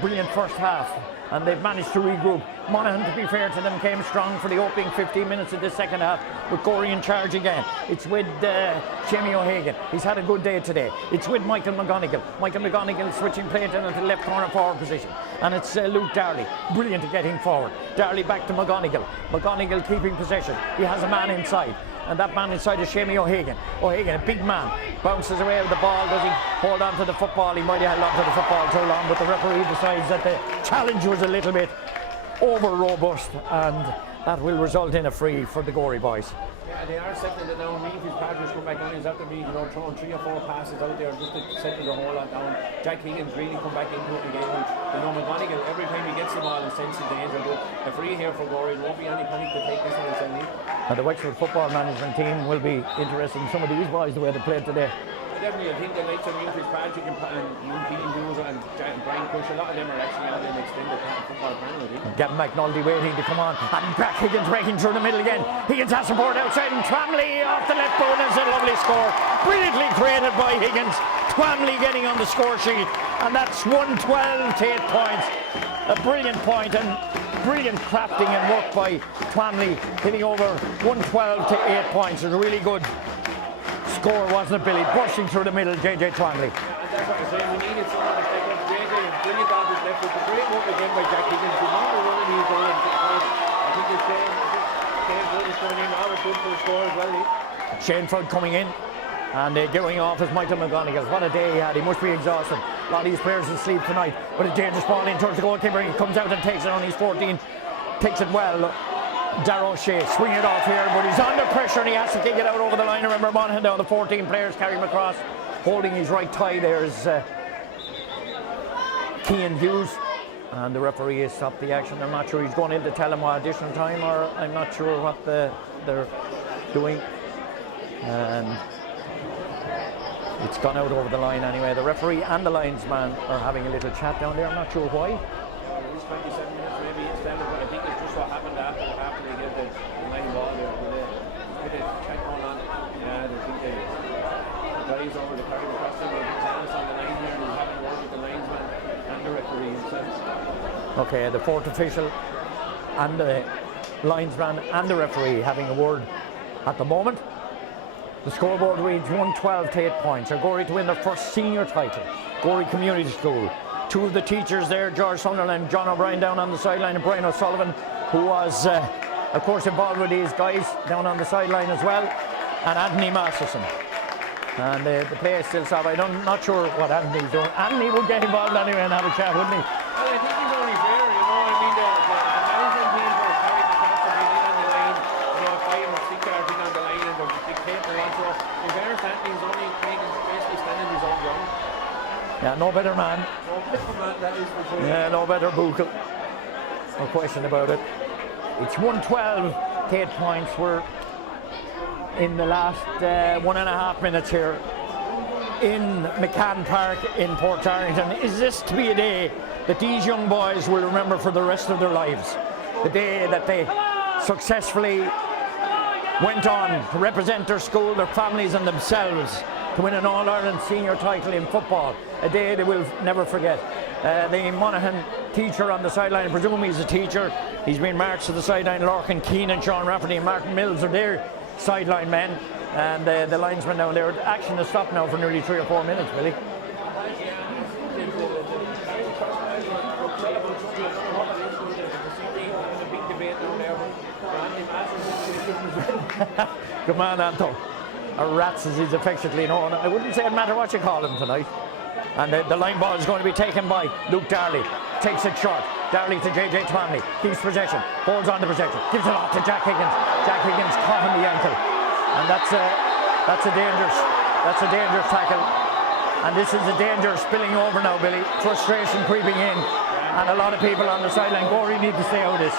brilliant first half, and they've managed to regroup. Monaghan, to be fair to them, came strong for the opening 15 minutes of the second half, with Gory in charge again. It's with Jamie O'Hagan. He's had a good day today. It's with Michael McGonigal. Michael McGonigal switching play into the left corner forward position. And it's Luke Darley. Brilliant to get him forward. Darley back to McGonigal. McGonigal keeping possession. He has a man inside. And that man inside is Jamie O'Hagan. O'Hagan, a big man, bounces away with the ball. Does he hold on to the football? He might have held on to the football too long, but the referee decides that the challenge was a little bit over robust, and that will result in a free for the Gory boys. Yeah, they are settling it down. Rian Fitzpatrick's come back on. He's after me, throwing 3 or 4 passes out there just to settle the whole lot down. Jack Higgins really come back into it again. McGonigal, every time he gets the ball and senses danger, but a free here for Gory. There won't be any panic to take this one and send him. And the Wexford football management team will be interested in some of these boys, the way they played today. Definitely, I think the likes of Rian Fitzpatrick and Keane Hughes and Brian Cush, a lot of them are actually on an extended football panel, I think. Gavin McNulty waiting to come on, and Jack Higgins breaking through the middle again. Higgins has support outside, and Twamley off the left boot, and it's a lovely score. Brilliantly created by Higgins. Twamley getting on the score sheet, and that's 112 to 8 points. A brilliant point and brilliant crafting and work by Twamley, hitting over 112 to 8 points. It's a really good score, wasn't it, Billy? Bursting through the middle, JJ Twamley. Yeah, and that's what I'm saying. We needed someone to step up. JJ, brilliant on his left, but the great work again by Jack Higgins. The number one he's done. I think it's Shane Flood is coming in. Always good for the score as well. Shane Flood coming in, and going off as Michael McGonigal. What a day he had. He must be exhausted. A lot of these players will sleep tonight. But a dangerous ball in towards the goalkeeper. He comes out and takes it on his 14. Takes it well. Darrow Shea swinging it off here, but he's under pressure and he has to kick it out over the line. Remember, Monaghan down the 14 players. Carrickmacross holding his right thigh there is Cian Hughes, and the referee has stopped the action. I'm not sure he's going in to tell him what additional time, or I'm not sure what they're doing. And it's gone out over the line anyway. The referee and the linesman are having a little chat down there. I'm not sure why. It's 27 minutes maybe instead, but I think it's just what happened after they get the line ball there. With a check going on. Yeah, I think the guys over the Carrickmacross team were on the line here, and he's having to work with the linesman and the referee himself. Okay, the fourth official and the linesman and the referee having a word at the moment. The scoreboard reads 112 to 8 points. Are Gory to win their first senior title. Gory Community School. 2 of the teachers there, George Sunderland, John O'Brien down on the sideline, and Brian O'Sullivan, who was, of course, involved with these guys down on the sideline as well, and Anthony Masterson. And the play is still soft. I'm not sure what Anthony's doing. Anthony would get involved anyway and have a chat, wouldn't he? Well, I think he's only fair, you know. I mean, the management team were Carrickmacross have been in on the line, 5 or 6 yards in on the line, and they're dictating the line. So, in fairness, Anthony's only basically standing his own ground. Yeah, no better man. That is for sure. Yeah, no better Buchel. No question about it. It's 112 to 8 points. We're in the last 1.5 minutes here in McCann Park in Portarlington. Is this to be a day that these young boys will remember for the rest of their lives? The day that they successfully went on to represent their school, their families and themselves to win an All-Ireland senior title in football. A day they will never forget. the Monaghan teacher on the sideline. I presume he's a teacher. He's been marched to the sideline. Lorcan Keane and Sean Rafferty and Martin Mills are their sideline men, and the linesmen down there. Action has stopped now for nearly 3 or 4 minutes, Billy. Good man, Anto. Or Rats, as he's affectionately known. I wouldn't say it matter what you call him tonight. And the line ball is going to be taken by Luke Darley. Takes it short. Darley to J.J. Twamley. Keeps possession. Holds on to possession. Gives it off to Jack Higgins. Jack Higgins caught on the ankle. And that's a dangerous tackle. And this is a danger spilling over now, Billy. Frustration creeping in. And a lot of people on the sideline. Gory need to stay out of this.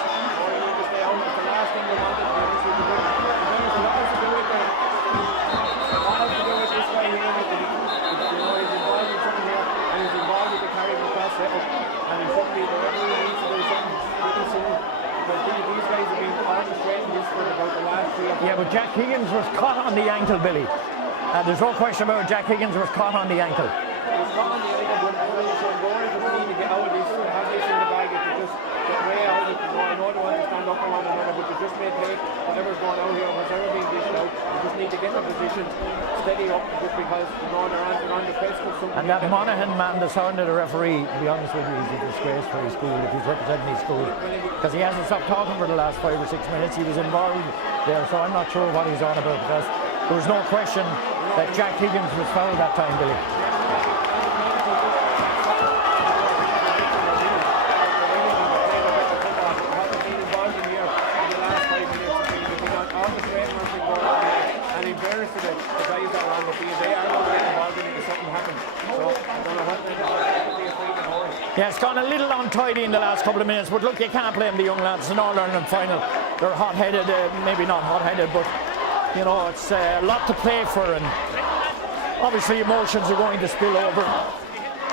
And it should be the referee needs to do something pretty soon, because these guys have been orchestrating this for about the last 3 or 4 Yeah, but Jack Higgins was caught on the ankle, Billy. There's no question about it. Jack Higgins was caught on the ankle. He was caught on the ankle, but Gory just need to get out of this, have this in the bag, if they just get way out of it. I know they want to stand up for one another, but they just may take whatever's going on here, whatever being dished out. They just need to get their position steady up, just because they're on the crest of something. And that Monaghan man, the sound of the referee, to be honest with you, is a disgrace for his school if he's representing his school, because he hasn't stopped talking for the last 5 or 6 minutes. He was involved there, so I'm not sure what he's on about, because there was no question that Jack Higgins was fouled that time, Billy. Yeah, it's gone a little untidy in the last couple of minutes, but look, you can't blame the young lads. It's an All-Ireland final. They're hot-headed, maybe not hot-headed, but you know, it's a lot to play for, and obviously emotions are going to spill over.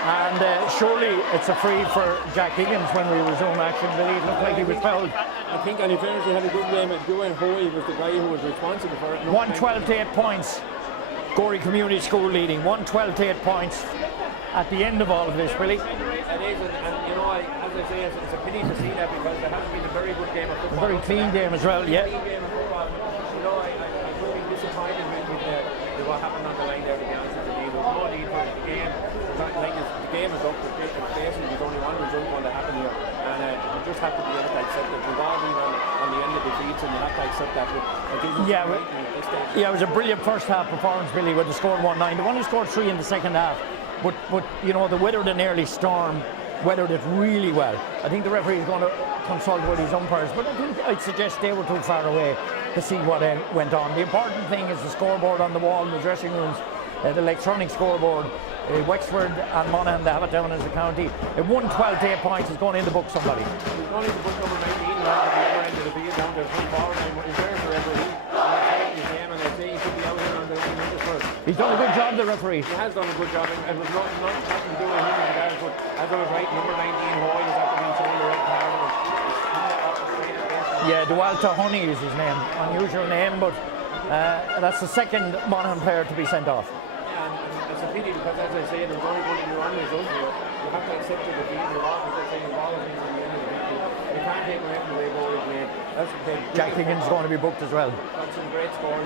And surely it's a free for Jack Higgins when we resume action. Billy, it looked like he was fouled. I think, and in fairness, he had a good game. Dwayne Hoey was the guy who was responsible for it. 112 to 8 points. Gory Community School leading. 112 to 8 points at the end of all of this, Billy. It is, and you know, as I say, it's a pity to see that, because there hasn't been a very good game of football. A very clean game as well, yeah. Clean game of football. You know, I'm really disappointed with what happened on the line there, to be honest with you. There was no need for the game. The game is up. Basically, there's only one result going to happen here, and you just have to be able to accept it. We've all been on the end of defeats, and you have to accept that. But I think it was a brilliant first half performance, Billy, with the score 1-9. The one who scored 3 in the second half, but you know, the weathered an early storm, weathered it really well. I think the referee is going to consult with his umpires, but I think I'd suggest they were too far away to see what went on. The important thing is the scoreboard on the wall in the dressing rooms, the electronic scoreboard. Wexford and Monaghan, they have it down as a county. It won 12 to 8 points. It's going in the book, somebody. He's going in the book number 19, right at the other end of the field, down to the full forward line. He's there for referee. His game, and I say he should be out here on the line just first. He's done a good job, the referee. He has done a good job, and it was nothing to do with him in regards, but as I was right, number 19, Hoy, was after being shown the red card. Yeah, Dualta Honey is his name. Unusual name, but that's the second Monaghan player to be sent off. It's a pity, because as I say, there's only going to be one result here. You have to accept the defeat. You've always been on the end of the defeat. You can't take away from the way Gory played. Jack Higgins is going to be booked as well. Got some great scores.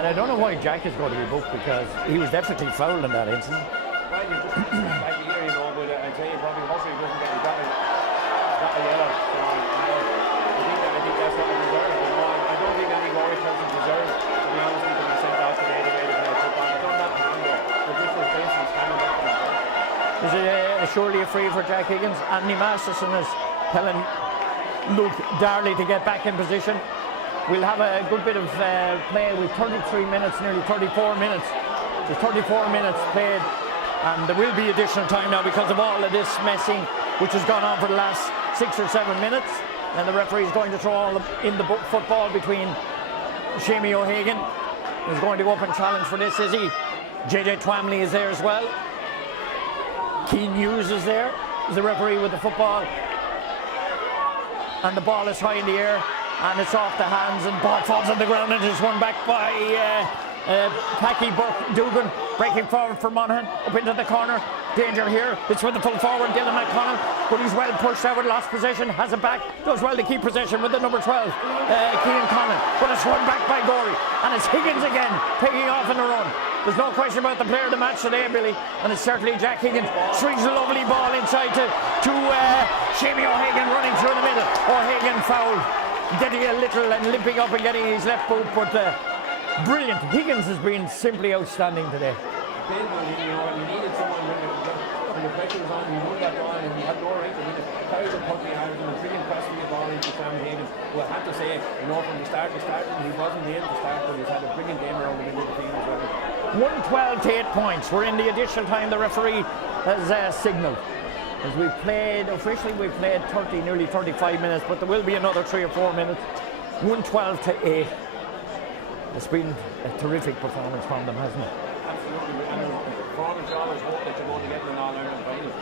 And I don't know why Jack is going to be booked, because he was definitely fouled in that incident. Well, you just back here, you know, but I'd say probably hopefully he doesn't get a yellow. So I think that's what he deserves. You know, I don't think any Gory person deserves, to be honest, to be sent off today the way they play football. I don't know. Is it surely a free for Jack Higgins? Anthony Masterson is telling Luke Darley to get back in position. We'll have a good bit of play with 33 minutes, nearly 34 minutes. There's 34 minutes played, and there will be additional time now because of all of this messing which has gone on for the last 6 or 7 minutes. And the referee is going to throw all in the football between Shamie O'Hagan. He's going to go up and challenge for this, is he? J.J. Twamley is there as well. Keane Hughes is there. The referee with the football. And the ball is high in the air, and it's off the hands, and ball falls on the ground, and it's run back by Packy Dugan, breaking forward for Monaghan, up into the corner. danger here. It's with the full forward, Dylan McConnell, but he's well pushed out, lost possession, has it back, does well to keep possession with the number 12, Cian Conlon, but it's run back by Gory, and it's Higgins again, taking off in the run. There's no question about the player of the match today, Billy, and it's certainly Jack Higgins. Swings a lovely ball inside to Shamie O'Hagan running through the middle. O'Hagan fouled, getting a little and limping up and getting his left boot, but brilliant. Higgins has been simply outstanding today. You needed someone when the pressure was on, you won that ball and you had no right to win it. Carried the puck out and a brilliant crossing the ball into Sam Higgins, who I have to say, from the start, he wasn't able to start, but he's had a brilliant game around the middle of the field as well. 112 to 8 points. We're in the additional time. The referee has signalled. As we played, officially we played nearly 35 minutes, but there will be another 3 or 4 minutes. 112 to 8. It's been a terrific performance from them, hasn't it? Absolutely. And the performance you always hope that you're going to get in an All-Ireland final.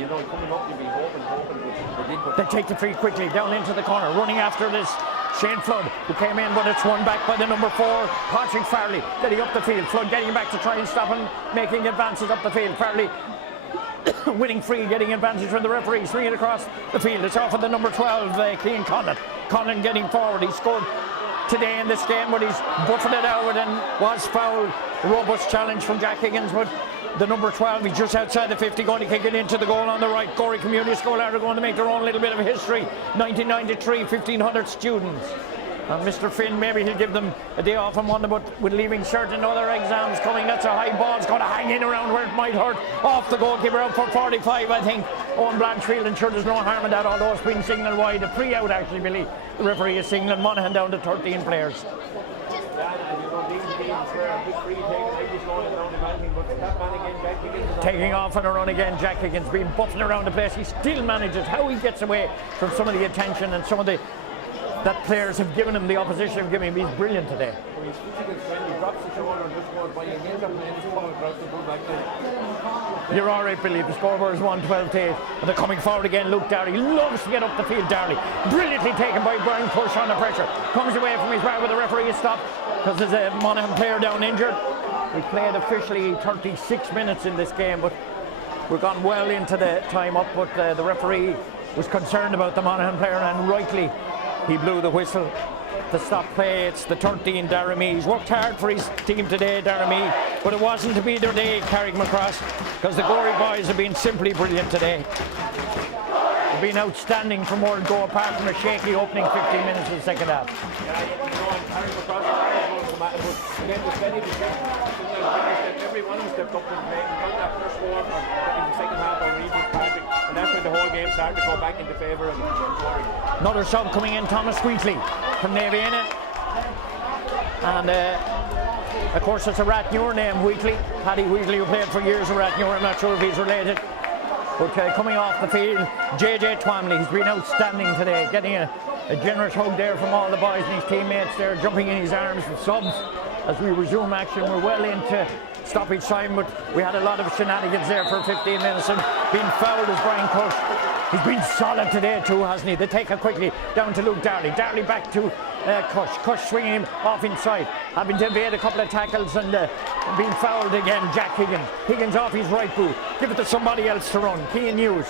And coming up, you'll be hoping, but they did. They take the free quickly down into the corner, running after this. Shane Flood, who came in, but it's won back by the number 4, Patrick Farley, getting up the field. Flood getting back to try and stop him, making advances up the field. Farley winning free, getting advantage from the referee, swinging it across the field. It's off of the number 12, Cian Conlon. Conlon getting forward. He scored today in this game, but he's buffeted out and was fouled. Robust challenge from Jack Higgins, but the number 12, he's just outside the 50, going to kick it into the goal on the right. Gory Community School are going to make their own little bit of history. 1993, 1,500 students. And Mr. Finn, maybe he'll give them a day off on Monday, but with leaving certain other exams coming, that's a high ball. It's going to hang in around where it might hurt. Off the goalkeeper, out for 45, I think. Owen Blanchfield, and sure there's no harm in that, although it's been signalled wide. A free out, actually, Billy. The referee is signalling Monaghan down to 13 players. Taking off on a run again, Jack Higgins being buffing around the place. He still manages. How he gets away from some of the attention and some of that players have given him, the opposition have given him. He's brilliant today. He's physical strength, he drops the shoulder and just goes by. He ends up playing his ball across the full back line. You're all right, Billy. The scoreboard is 112 to 8. And they're coming forward again. Luke Darley loves to get up the field. Darley brilliantly taken by Brian Push on the pressure. Comes away from his bar, but the referee is stopped because there's a Monaghan player down injured. We played officially 36 minutes in this game, but we've gone well into the time up. But the referee was concerned about the Monaghan player, and rightly he blew the whistle to stop play. It's the 13, Darragh. He's worked hard for his team today, Darragh, but it wasn't to be their day, Carrickmacross, because the Gory boys have been simply brilliant today. They've been outstanding from where to go, apart from a shaky opening 15 minutes of the second half. Everyone stepped up and played. Got that first score in the second half on Regis Patrick, and that's when the whole game started to go back into favour of Gory. Another sub coming in, Thomas Wheatley from Naviana. And of course it's a Rathnewer name, Wheatley. Paddy Wheatley, who played for years with Rathnewer. I'm not sure if he's related. But coming off the field, J.J. Twamley, he's been outstanding today, getting a generous hug there from all the boys and his teammates there, jumping in his arms with subs as we resume action. We're well into stoppage time, but we had a lot of shenanigans there for 15 minutes, and being fouled as Brian Cush. He's been solid today too, hasn't he? They take it quickly down to Luke Darley. Darley back to Cush. Cush swinging him off inside, having to evade a couple of tackles and being fouled again. Jack Higgins. Higgins off his right boot. Give it to somebody else to run. Cian Hughes.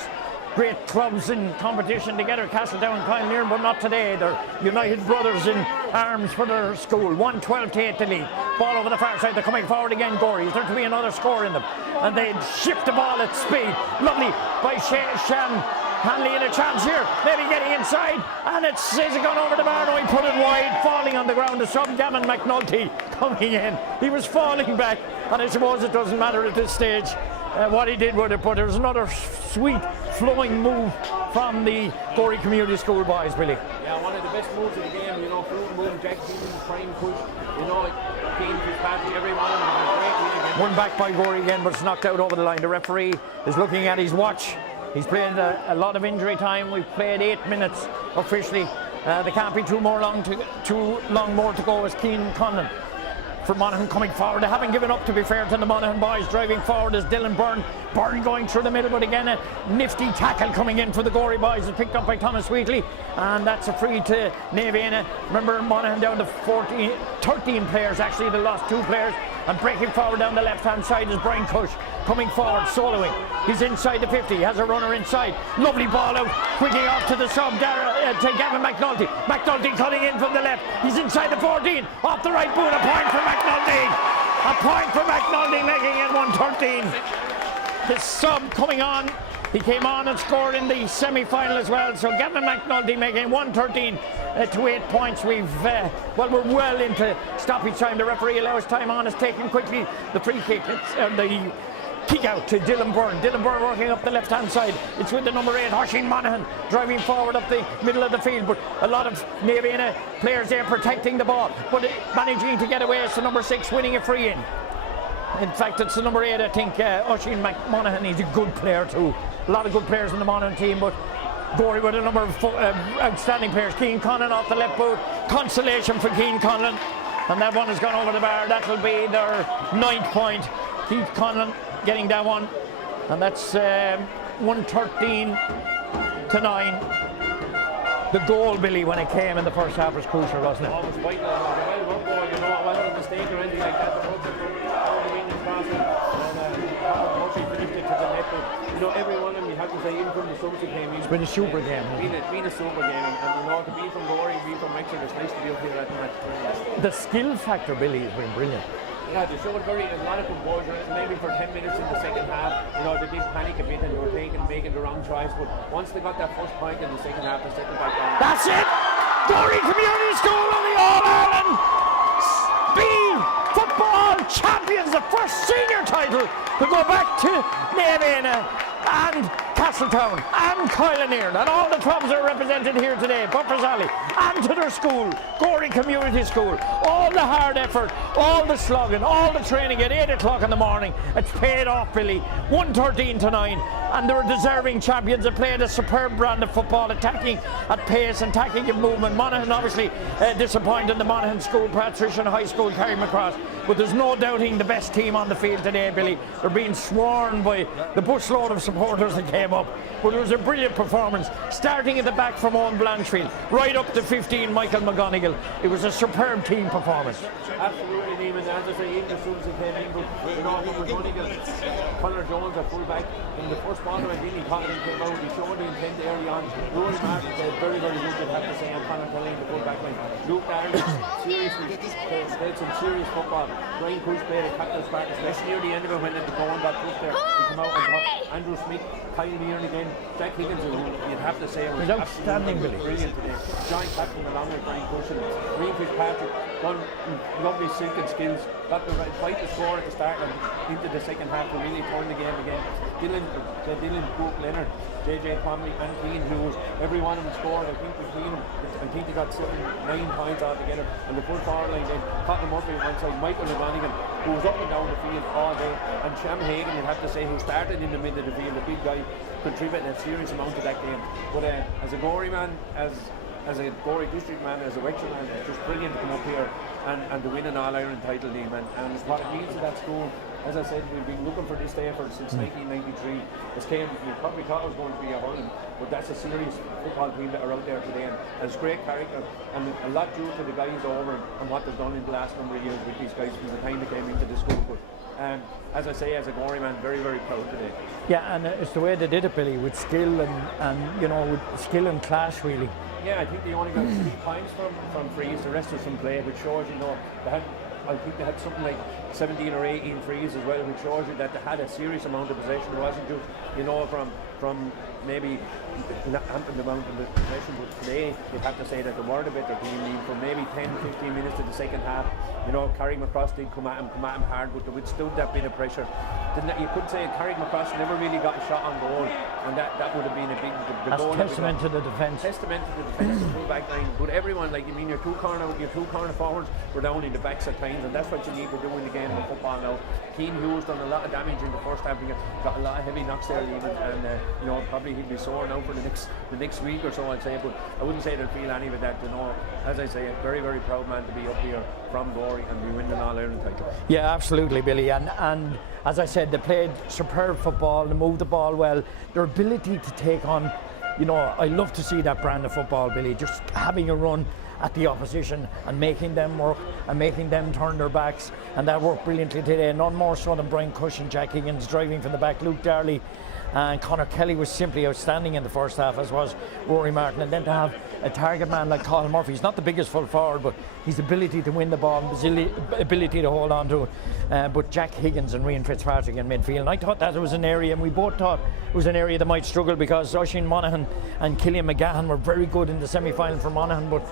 Great clubs in competition together, Castletown and Kyle, but not today. They're united brothers in arms for their school. 112 to 8 to lead. Ball over the far side. They're coming forward again. Gory. Is there to be another score in them? And they shift the ball at speed. Lovely by Shan Hanley, in a chance here. Maybe getting inside. And it's gone over the bar. No, he put it wide. Falling on the ground. The sub Gavin McNulty coming in. He was falling back. And I suppose it doesn't matter at this stage what he did with it, but there's another sweet flowing move from the Gory Community School boys, Billy. Yeah, one of the best moves of the game, flowing move, Jack Higgins, prime push, Cian Fitzpatrick, everyone, great. One back by Gory again, but it's knocked out over the line. The referee is looking at his watch. He's played a lot of injury time. We've played 8 minutes officially. There can't be too long more to go as Cian Conlon for Monaghan coming forward. They haven't given up, to be fair to the Monaghan boys. Driving forward is Dylan Byrne. Byrne going through the middle, but again a nifty tackle coming in for the Gory boys. It's picked up by Thomas Wheatley, and that's a free to Naviana. Remember, Monaghan down to 13 players actually. They lost 2 players, and breaking forward down the left hand side is Brian Cush. coming forward, soloing. He's inside the 50, has a runner inside. Lovely ball out, quickly off to the sub, to Gavin McNulty. McNulty cutting in from the left. He's inside the 14, off the right boot, a point for McNulty. A point for McNulty, making it 113. The sub coming on. He came on and scored in the semi-final as well. So Gavin McNulty making 113 to 8 points. We're well into stoppage time. The referee allows time on. Is taken quickly the free kick. It's the kick out to Dylan Byrne. Dylan Byrne working up the left-hand side. It's with the number 8, Oisin Monaghan, driving forward up the middle of the field. But a lot of maybe players there protecting the ball, but managing to get away. It's the number 6 winning a free in. In fact, it's the number 8, I think, Oisin Monaghan. He's a good player too. A lot of good players in the Monaghan team, but Gory with a number of outstanding players. Cian Conlon off the left boot. Consolation for Cian Conlon. And that one has gone over the bar. That'll be their 9th point. Keith Conlon getting that one. And that's 113 to 9. The goal, Billy, when it came in the first half was crucial, wasn't it? It was vital. It was a well-run goal, you know. It wasn't a mistake or anything like that. The Bucks had finished it to the net. But, you know, every one of them, you have to say, even from the subs who came in. It's been a super game. It's been a super game. And, you know, to be from Gory, to be from Wexford, it's nice to be up here at the match. The skill factor, Billy, has been brilliant. Yeah, they showed a lot of composure. Maybe for 10 minutes in the second half, you know, they did panic a bit and they were making the wrong choice. But once they got that first point in the second half, they settled back down. That's it! Gory Community School on the All-Ireland B football champions, the first senior title to go back to Naomh and Castletown and Coilenear, and all the clubs are represented here today. Buffers Alley and to their school, Gory Community School. All the hard effort, all the slogging, all the training at 8 o'clock in the morning. It's paid off, Billy. 113 to 9, and they were deserving champions. They played a superb brand of football, attacking at pace and attacking in movement. Monaghan obviously disappointed the Monaghan School, Patrician High School, Carrickmacross, but there's no doubting the best team on the field today, Billy. They're being sworn by the busload of supporters that came up. But it was a brilliant performance, starting at the back from Owen Blanchfield, right up to 15, Michael McGonigal. It was a superb team performance. Absolutely, Neiman. As I say, even as soon as he came in, but you know, McGonigal, Conor Jones at full back, in the first ball when Billy Conlon came out, he showed the intent early on. Rory Martin played very, very good, you'd have to say, and Conor Kelly in the full back line. Luke Darrell seriously played some serious football. Brian Cruz played a captain's part, especially near the end of it when the going got tough there. He came out and got Andrew Smith, Kyle Meeran again, Jack Higgins, who you'd have to say was outstanding, Billy. Brilliant today. John Captain along with Brian Cruz and Green Fitzpatrick, done lovely silken skills, got the right fight to score at the start and into the second half to really turn the game again. Dylan Cook, Leonard, J.J. Twomley and Keane Hughes, every one of them scored. I think between them, I think they got 9 points altogether. And the full forward line then, Cotton Murphy on one side, Michael McGonigal, who was up and down the field all day, and Sham Hagan, you'd have to say, who started in the middle of the field, a big guy, contributing a serious amount to that game. But as a Gory man, as a Gory district man, as a Wexford man, it's just brilliant to come up here and to win an All-Ireland title, Neiman. And what it means to that school, as I said, we've been looking for this day since 1993. This came, you probably thought it was going to be a hurling, but that's a serious football team that are out there today. And it's great character, and a lot due to the guys over and what they've done in the last number of years with these guys from the time they came into the school. But as I say, as a Gory man, very, very proud today. Yeah, and it's the way they did it, Billy, with skill and you know, with skill and class, really. Yeah, I think they only got 3 points from frees. The rest was from play, which shows, you know, I think they had something like 17 or 18 frees as well, which shows you that they had a serious amount of possession. It wasn't just, you know, from maybe ample amount of possession, but today you'd have to say that they were a better team. From maybe 10-15 minutes to the second half, you know, Carrickmacross did come at him hard, but they withstood that bit of pressure. You could say Carrickmacross never really got a shot on goal, and that would have been a big That's goal. Testament to the defence. Testament to the defence, the full back line. But everyone, like, you mean, your two corner forwards were down in the backs at times, and that's what you need to do in the game of football now. Keane Hughes done a lot of damage in the first half. He got a lot of heavy knocks there, even, and you know, probably he'll be sore now for the next week or so, I'd say. But I wouldn't say they'll feel any of that. You know, as I say, a very, very proud man to be up here from Gory and we win an All-Ireland title. Yeah, absolutely, Billy. And as I said, they played superb football. They moved the ball well. Their ability to take on you know, I love to see that brand of football, Billy, just having a run at the opposition and making them work and making them turn their backs, and that worked brilliantly today. None more so than Brian Cush and Jack Higgins driving from the back. Luke Darley and Conor Kelly was simply outstanding in the first half, as was Rory Martin. And then to have a target man like Colin Murphy, he's not the biggest full forward, but his ability to win the ball, ability to hold on to it. But Jack Higgins and Rian Fitzpatrick in midfield, and I thought that was an area, and we both thought it was an area that might struggle, because Oisin Monaghan and Killian McGahan were very good in the semi-final for Monaghan, but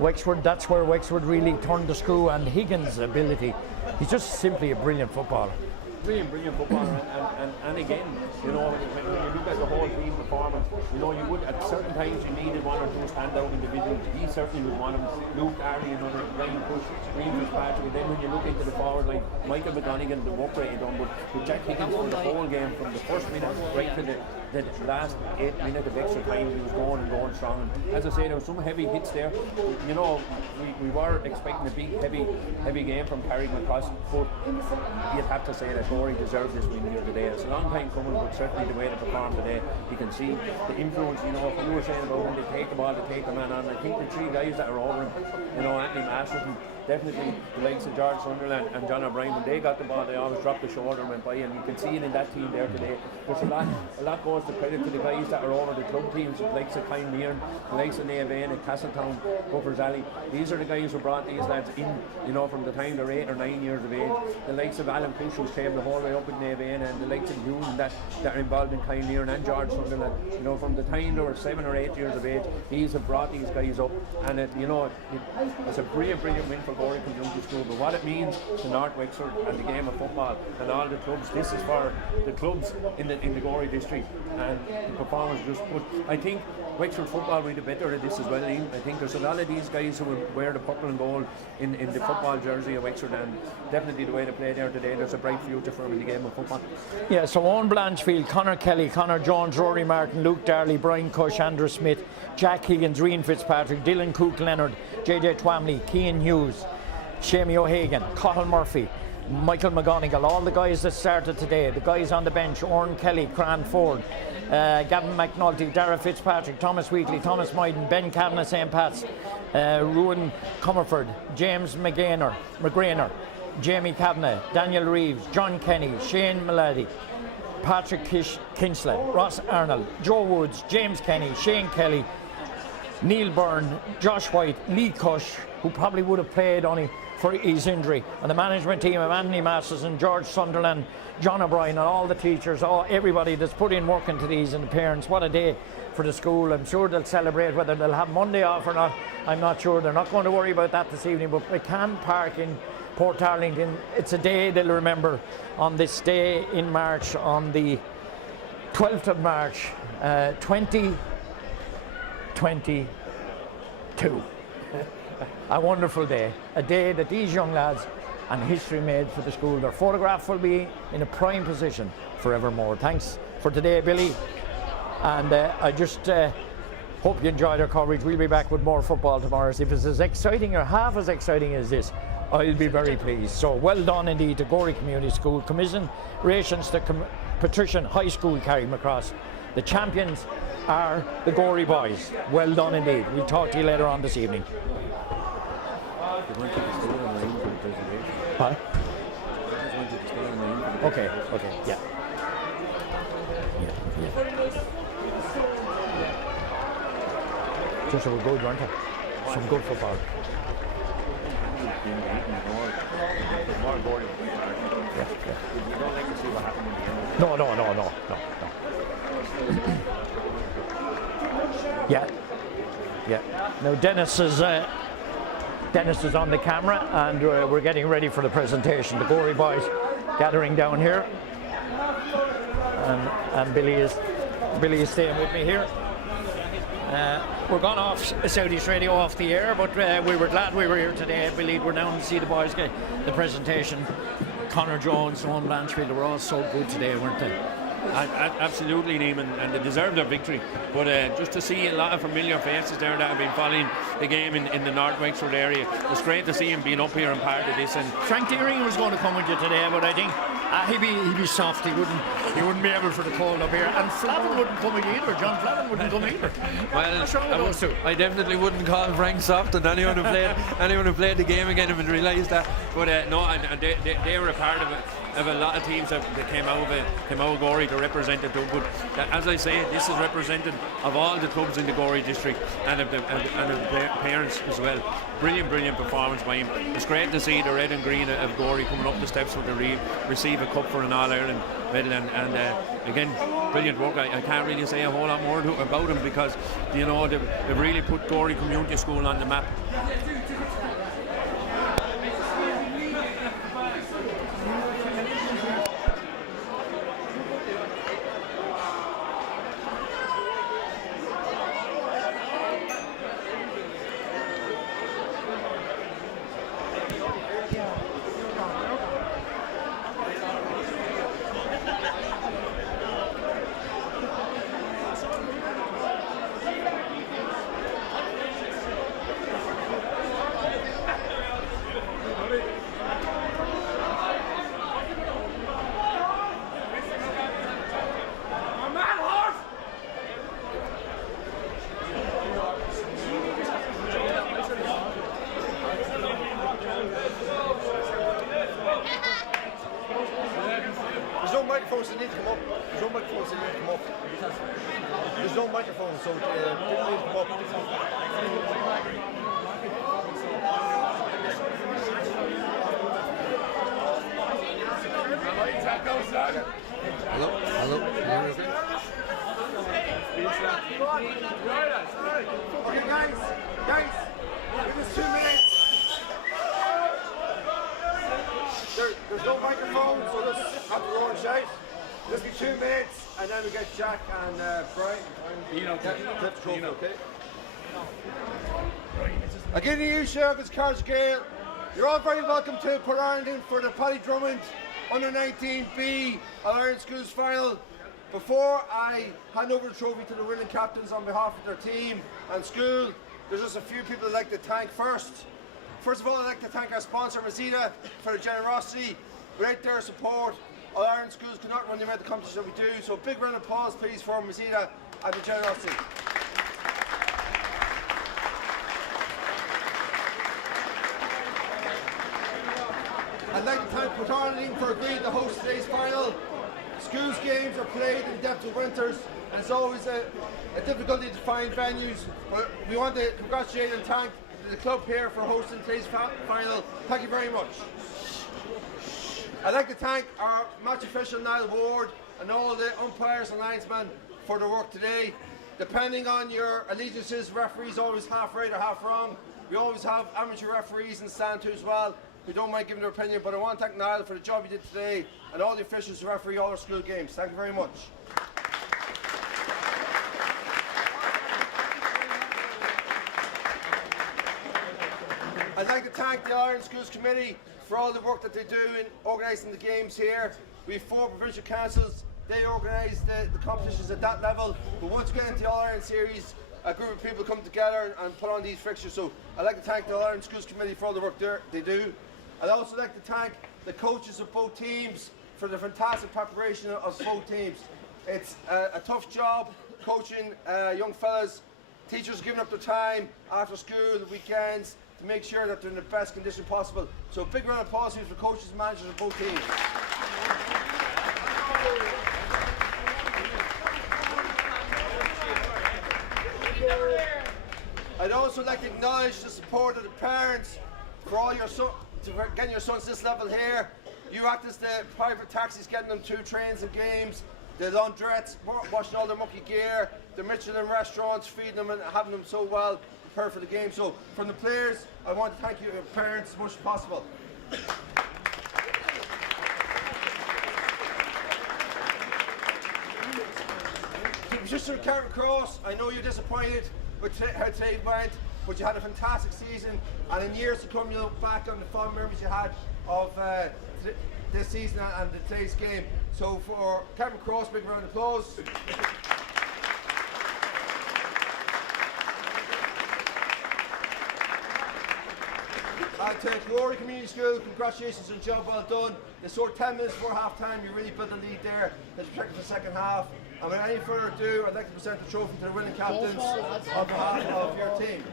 Wexford, that's where Wexford really turned the screw. And Higgins' ability, he's just simply a brilliant footballer. Brilliant footballer, and again, you know, when you look at the whole team performance, you know, you would, at certain times you needed one or two standout individuals. He certainly was one of them. Luke Darley, another, Brian Cush, Rian Fitzpatrick. And then when you look into the forward line, Michael McGonigan, the work rate he done, but with Jack Higgins for the whole game, from the first minute right to the last 8 minutes of extra time, he was going strong. And as I say, there were some heavy hits there. You know, we were expecting a big, heavy game from Carrickmacross, but you'd have to say that Gory deserved this win here today. It's a long time coming, but certainly the way they performed today, you can see the influence. You know, what you were saying about when they take the ball, they take the man on. I think the three guys that are over him, you know, Anthony Masterson, definitely the likes of George Sunderland and John O'Brien, when they got the ball, they always dropped the shoulder and went by, and you can see it in that team there today. There's a lot goes to credit to the guys that are over the club teams, the likes of Kyle Meehan, the likes of Navan and Castletown, Buffers Alley. These are the guys who brought these lads in, you know, from the time they're 8 or 9 years of age. The likes of Alan Cush, who came the whole way up with Navan, and the likes of Hughes that are involved in Kyle Meehan and George Sunderland. You know, from the time they were 7 or 8 years of age, these have brought these guys up, and it's a brilliant win for Gory Community School. But what it means to North Wexford and the game of football and all the clubs, this is for the clubs in the Gory district, and the performance just put. I think Wexford football will be better at this as well, Ian. I think there's a lot of these guys who will wear the purple and gold in the football jersey of Wexford, and definitely the way they play there today, there's a bright future for them in the game of football. Yeah, so Owen Blanchfield, Conor Kelly, Conor Jones, Rory Martin, Luke Darley, Brian Cush, Andrew Smith, Jack Higgins, Rian Fitzpatrick, Dylan Cook Leonard, JJ Twamley, Cian Hughes, Shamie O'Hagan, Cathal Murphy, Michael McGonigal, all the guys that started today, the guys on the bench, Oran Kelly, Cran Ford, Gavin McNulty, Dara Fitzpatrick, Thomas Wheatley, Thomas Myden, Ben Kavanagh, St. Pat's, Ruan Comerford, James McGrainer, Jamie Kavanagh, Daniel Reeves, John Kenny, Shane Malady, Patrick Kinsley, Ross Arnold, Joe Woods, James Kenny, Shane Kelly, Neil Byrne, Josh White, Lee Cush, who probably would have played only for his injury, and the management team of Anthony Masterson, George Sunderland, John O'Brien, and all the teachers, everybody that's put in work into these, and the parents. What a day for the school. I'm sure they'll celebrate. Whether they'll have Monday off or not, I'm not sure. They're not going to worry about that this evening, but McCann Park in Portarlington, it's a day they'll remember on this day in March, on the 12th of March, 2022. A wonderful day, a day that these young lads and history made for the school. Their photograph will be in a prime position forevermore. Thanks for today, Billy, and I just hope you enjoyed our coverage. We'll be back with more football tomorrow. If it's as exciting or half as exciting as this, I'll be very pleased. So well done indeed to Gory Community School. Commiserations to Patrician High School, Carrickmacross. The champions are the Gory boys. Well done indeed. We'll talk to you later on this evening. Huh? Okay, yeah. Just a good, weren't they? Some good football. Yeah. You don't like to see what happened in the end. No. Yeah. Now Dennis is on the camera, and we're getting ready for the presentation. The Gory boys gathering down here, and Billy is staying with me here. We're gone off Southeast Radio off the air, but we were glad we were here today. Billy, we're down to see the boys get the presentation. Conor Jones, Owen Blanchfield, they were all so good today, weren't they? Absolutely, Neiman, and they deserved their victory. But just to see a lot of familiar faces there that have been following the game in the North Wexford area, it's great to see him being up here and part of this. And Frank Deering was going to come with you today, but I think He'd be soft. He wouldn't be able for the cold up here. And Flavin wouldn't come in either. John Flavin wouldn't come either. Well, what's wrong with those two? I definitely wouldn't call Frank soft, and anyone who played the game again would realise that. But no, and they were a part of a lot of teams that came out of Gory to represent the club. But as I say, this is represented of all the clubs in the Gory district and of the parents as well. Brilliant performance by him. It's great to see the red and green of Gory coming up the steps with the receive a cup for an All-Ireland medal, and again, brilliant work. I can't really say a whole lot more about him because they've really put Gory Community School on the map. There's no microphone, so people need to come up. Hello. Okay, guys, give us 2 minutes. There's no microphone, so let's have the roar shout. Let's get 2 minutes, and then we get Jack and Brian. That's cool, okay? Again to you, Shergods Carrickmacross. You're all very welcome to Portarlington for the Paddy Drummond Under 19B All-Ireland Schools Final. Before I hand over the trophy to the winning captains on behalf of their team and school, there's just a few people I'd like to thank first. First of all, I'd like to thank our sponsor, Mazida, for the generosity. Without their support, All-Ireland Schools could not run the amount of competition that we do. So a big round of applause, please, for Mazida and the generosity. I'd like to thank Portarlington for agreeing to host today's final. Schools games are played in depth of winters, and it's always a difficulty to find venues. But we want to congratulate and thank the club here for hosting today's final. Thank you very much. I'd like to thank our match official Niall Ward and all the umpires and linesmen for their work today. Depending on your allegiances, referees always half right or half wrong. We always have amateur referees in stand too as well, who don't mind giving their opinion, but I want to thank Niall for the job he did today and all the officials who referee all our school games. Thank you very much. I'd like to thank the All-Ireland Schools Committee for all the work that they do in organising the games here. We have 4 provincial councils. They organise the competitions at that level, but once we get into the All-Ireland Series, a group of people come together and put on these fixtures. So I'd like to thank the All-Ireland Schools Committee for all the work they do. I'd also like to thank the coaches of both teams for the fantastic preparation of both teams. It's a tough job coaching young fellas. Teachers are giving up their time after school, weekends, to make sure that they're in the best condition possible. So a big round of applause for coaches and managers of both teams. I'd also like to acknowledge the support of the parents for all your getting your sons to this level here. You act as the private taxis getting them to trains and games, the laundrettes washing all their mucky gear, the Michelin restaurants feeding them and having them so well prepared for the game. So from the players, I want to thank you parents as much as possible. To Patrician Carrickmacross, I know you're disappointed with how today went, but you had a fantastic season, and in years to come you'll look back on the fond memories you had of this season and today's game. So for Carrickmacross, big round of applause. to Gory Community School, congratulations on a job well done. They scored 10 minutes before half time. You really built the lead there. Let's protect for the second half. And without any further ado, I'd like to present the trophy to the winning captains on behalf of your team.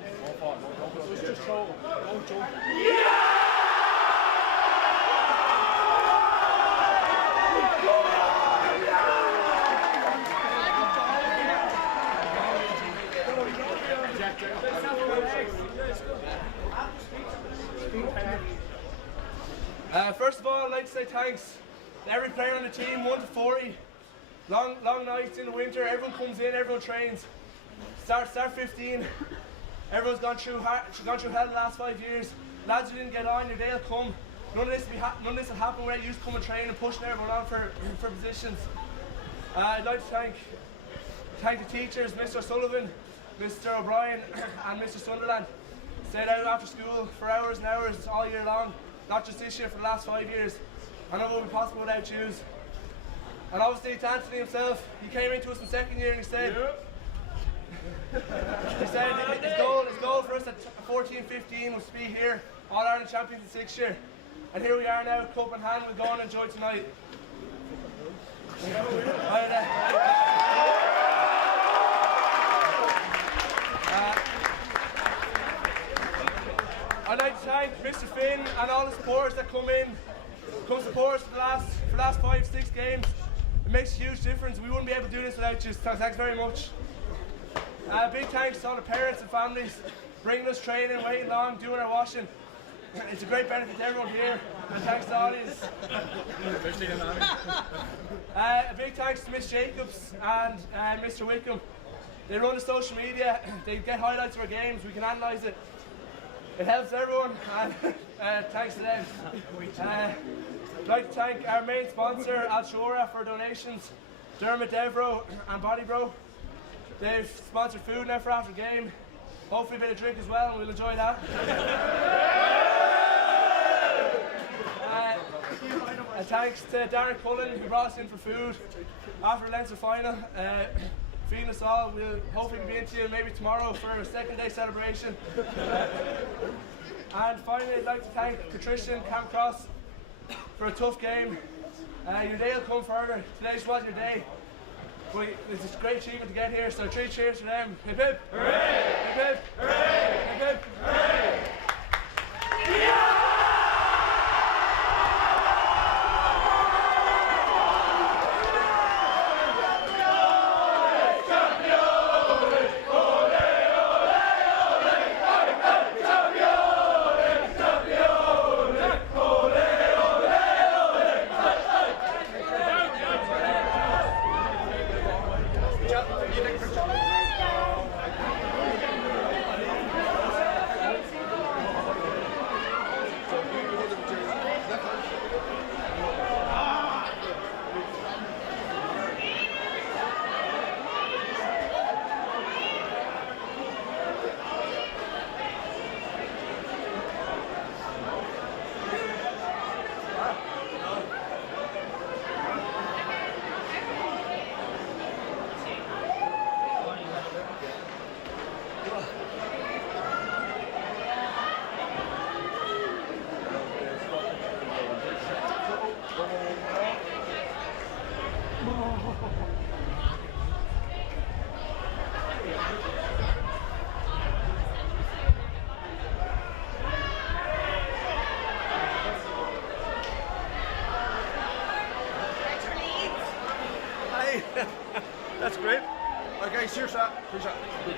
First of all, I'd like to say thanks to every player on the team, 1 to 40. Long nights in the winter, everyone comes in, everyone trains. Start 15. Everyone's gone through hell the last 5 years. Lads who didn't get on, your day will come. None of this will happen without you coming and training and pushing everyone on for positions. I'd like to thank the teachers, Mr. Sullivan, Mr. O'Brien and Mr. Sunderland. Stayed out after school for hours and hours all year long, not just this year, for the last 5 years. I know it won't be possible without you. And obviously to Anthony himself, he came into us in second year and he said, his goal for us at 14-15 was to be here, All-Ireland champions in 6th year. And here we are now, cup in hand, we'll go and enjoy tonight. I'd like to thank Mr. Finn and all the supporters that come support us for the last 5-6 games. It makes a huge difference. We wouldn't be able to do this without you. Thanks very much. Big thanks to all the parents and families bringing us training, waiting long, doing our washing. It's a great benefit to everyone here, and thanks to the audience. A big thanks to Miss Jacobs and Mr. Wickham. They run the social media, they get highlights of our games, we can analyse it. It helps everyone, and thanks to them. I'd like to thank our main sponsor, Alshora, for donations, Dermot Devro and Bodybro. They've sponsored food now for after game. Hopefully a bit of drink as well, and we'll enjoy that. And thanks to Darren Cullen, who brought us in for food after the Leinster final. Feeding us all. We'll hopefully be into you maybe tomorrow for a second day celebration. And finally, I'd like to thank Patrician, Carrickmacross, for a tough game. Your day will come further. Today just wasn't your day. But it's a great achievement to get here, so 3 cheers for them. Hip hip! Hooray! Hip hip! Hooray! Hip hip! Hooray! Yeah! That's great. Okay, cheers, that. Appreciate it.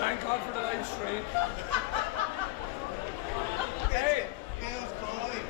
Thank God for the live stream. Hey, feels calling.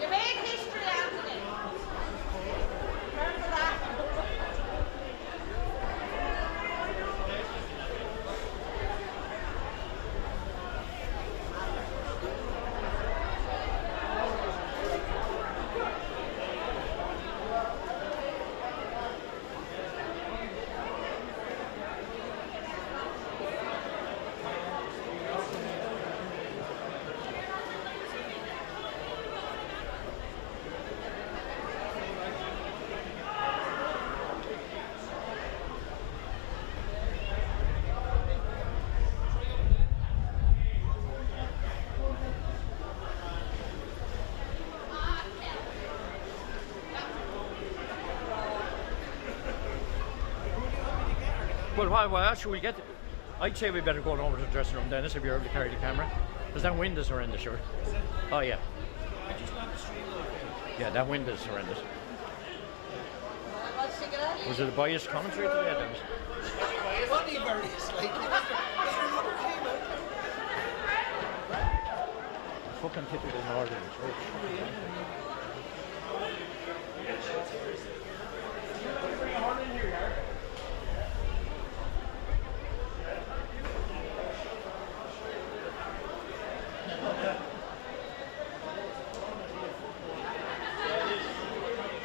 You made history, Anthony. Remember that. Well, why should we get? I'd say we better go over to the dressing room, Dennis, if you're able to carry the camera. Because that wind is horrendous, sure. Oh, yeah. Yeah, that wind is horrendous. Was it a biased commentary today, Dennis? Funny, very slightly. Fucking typical northern church.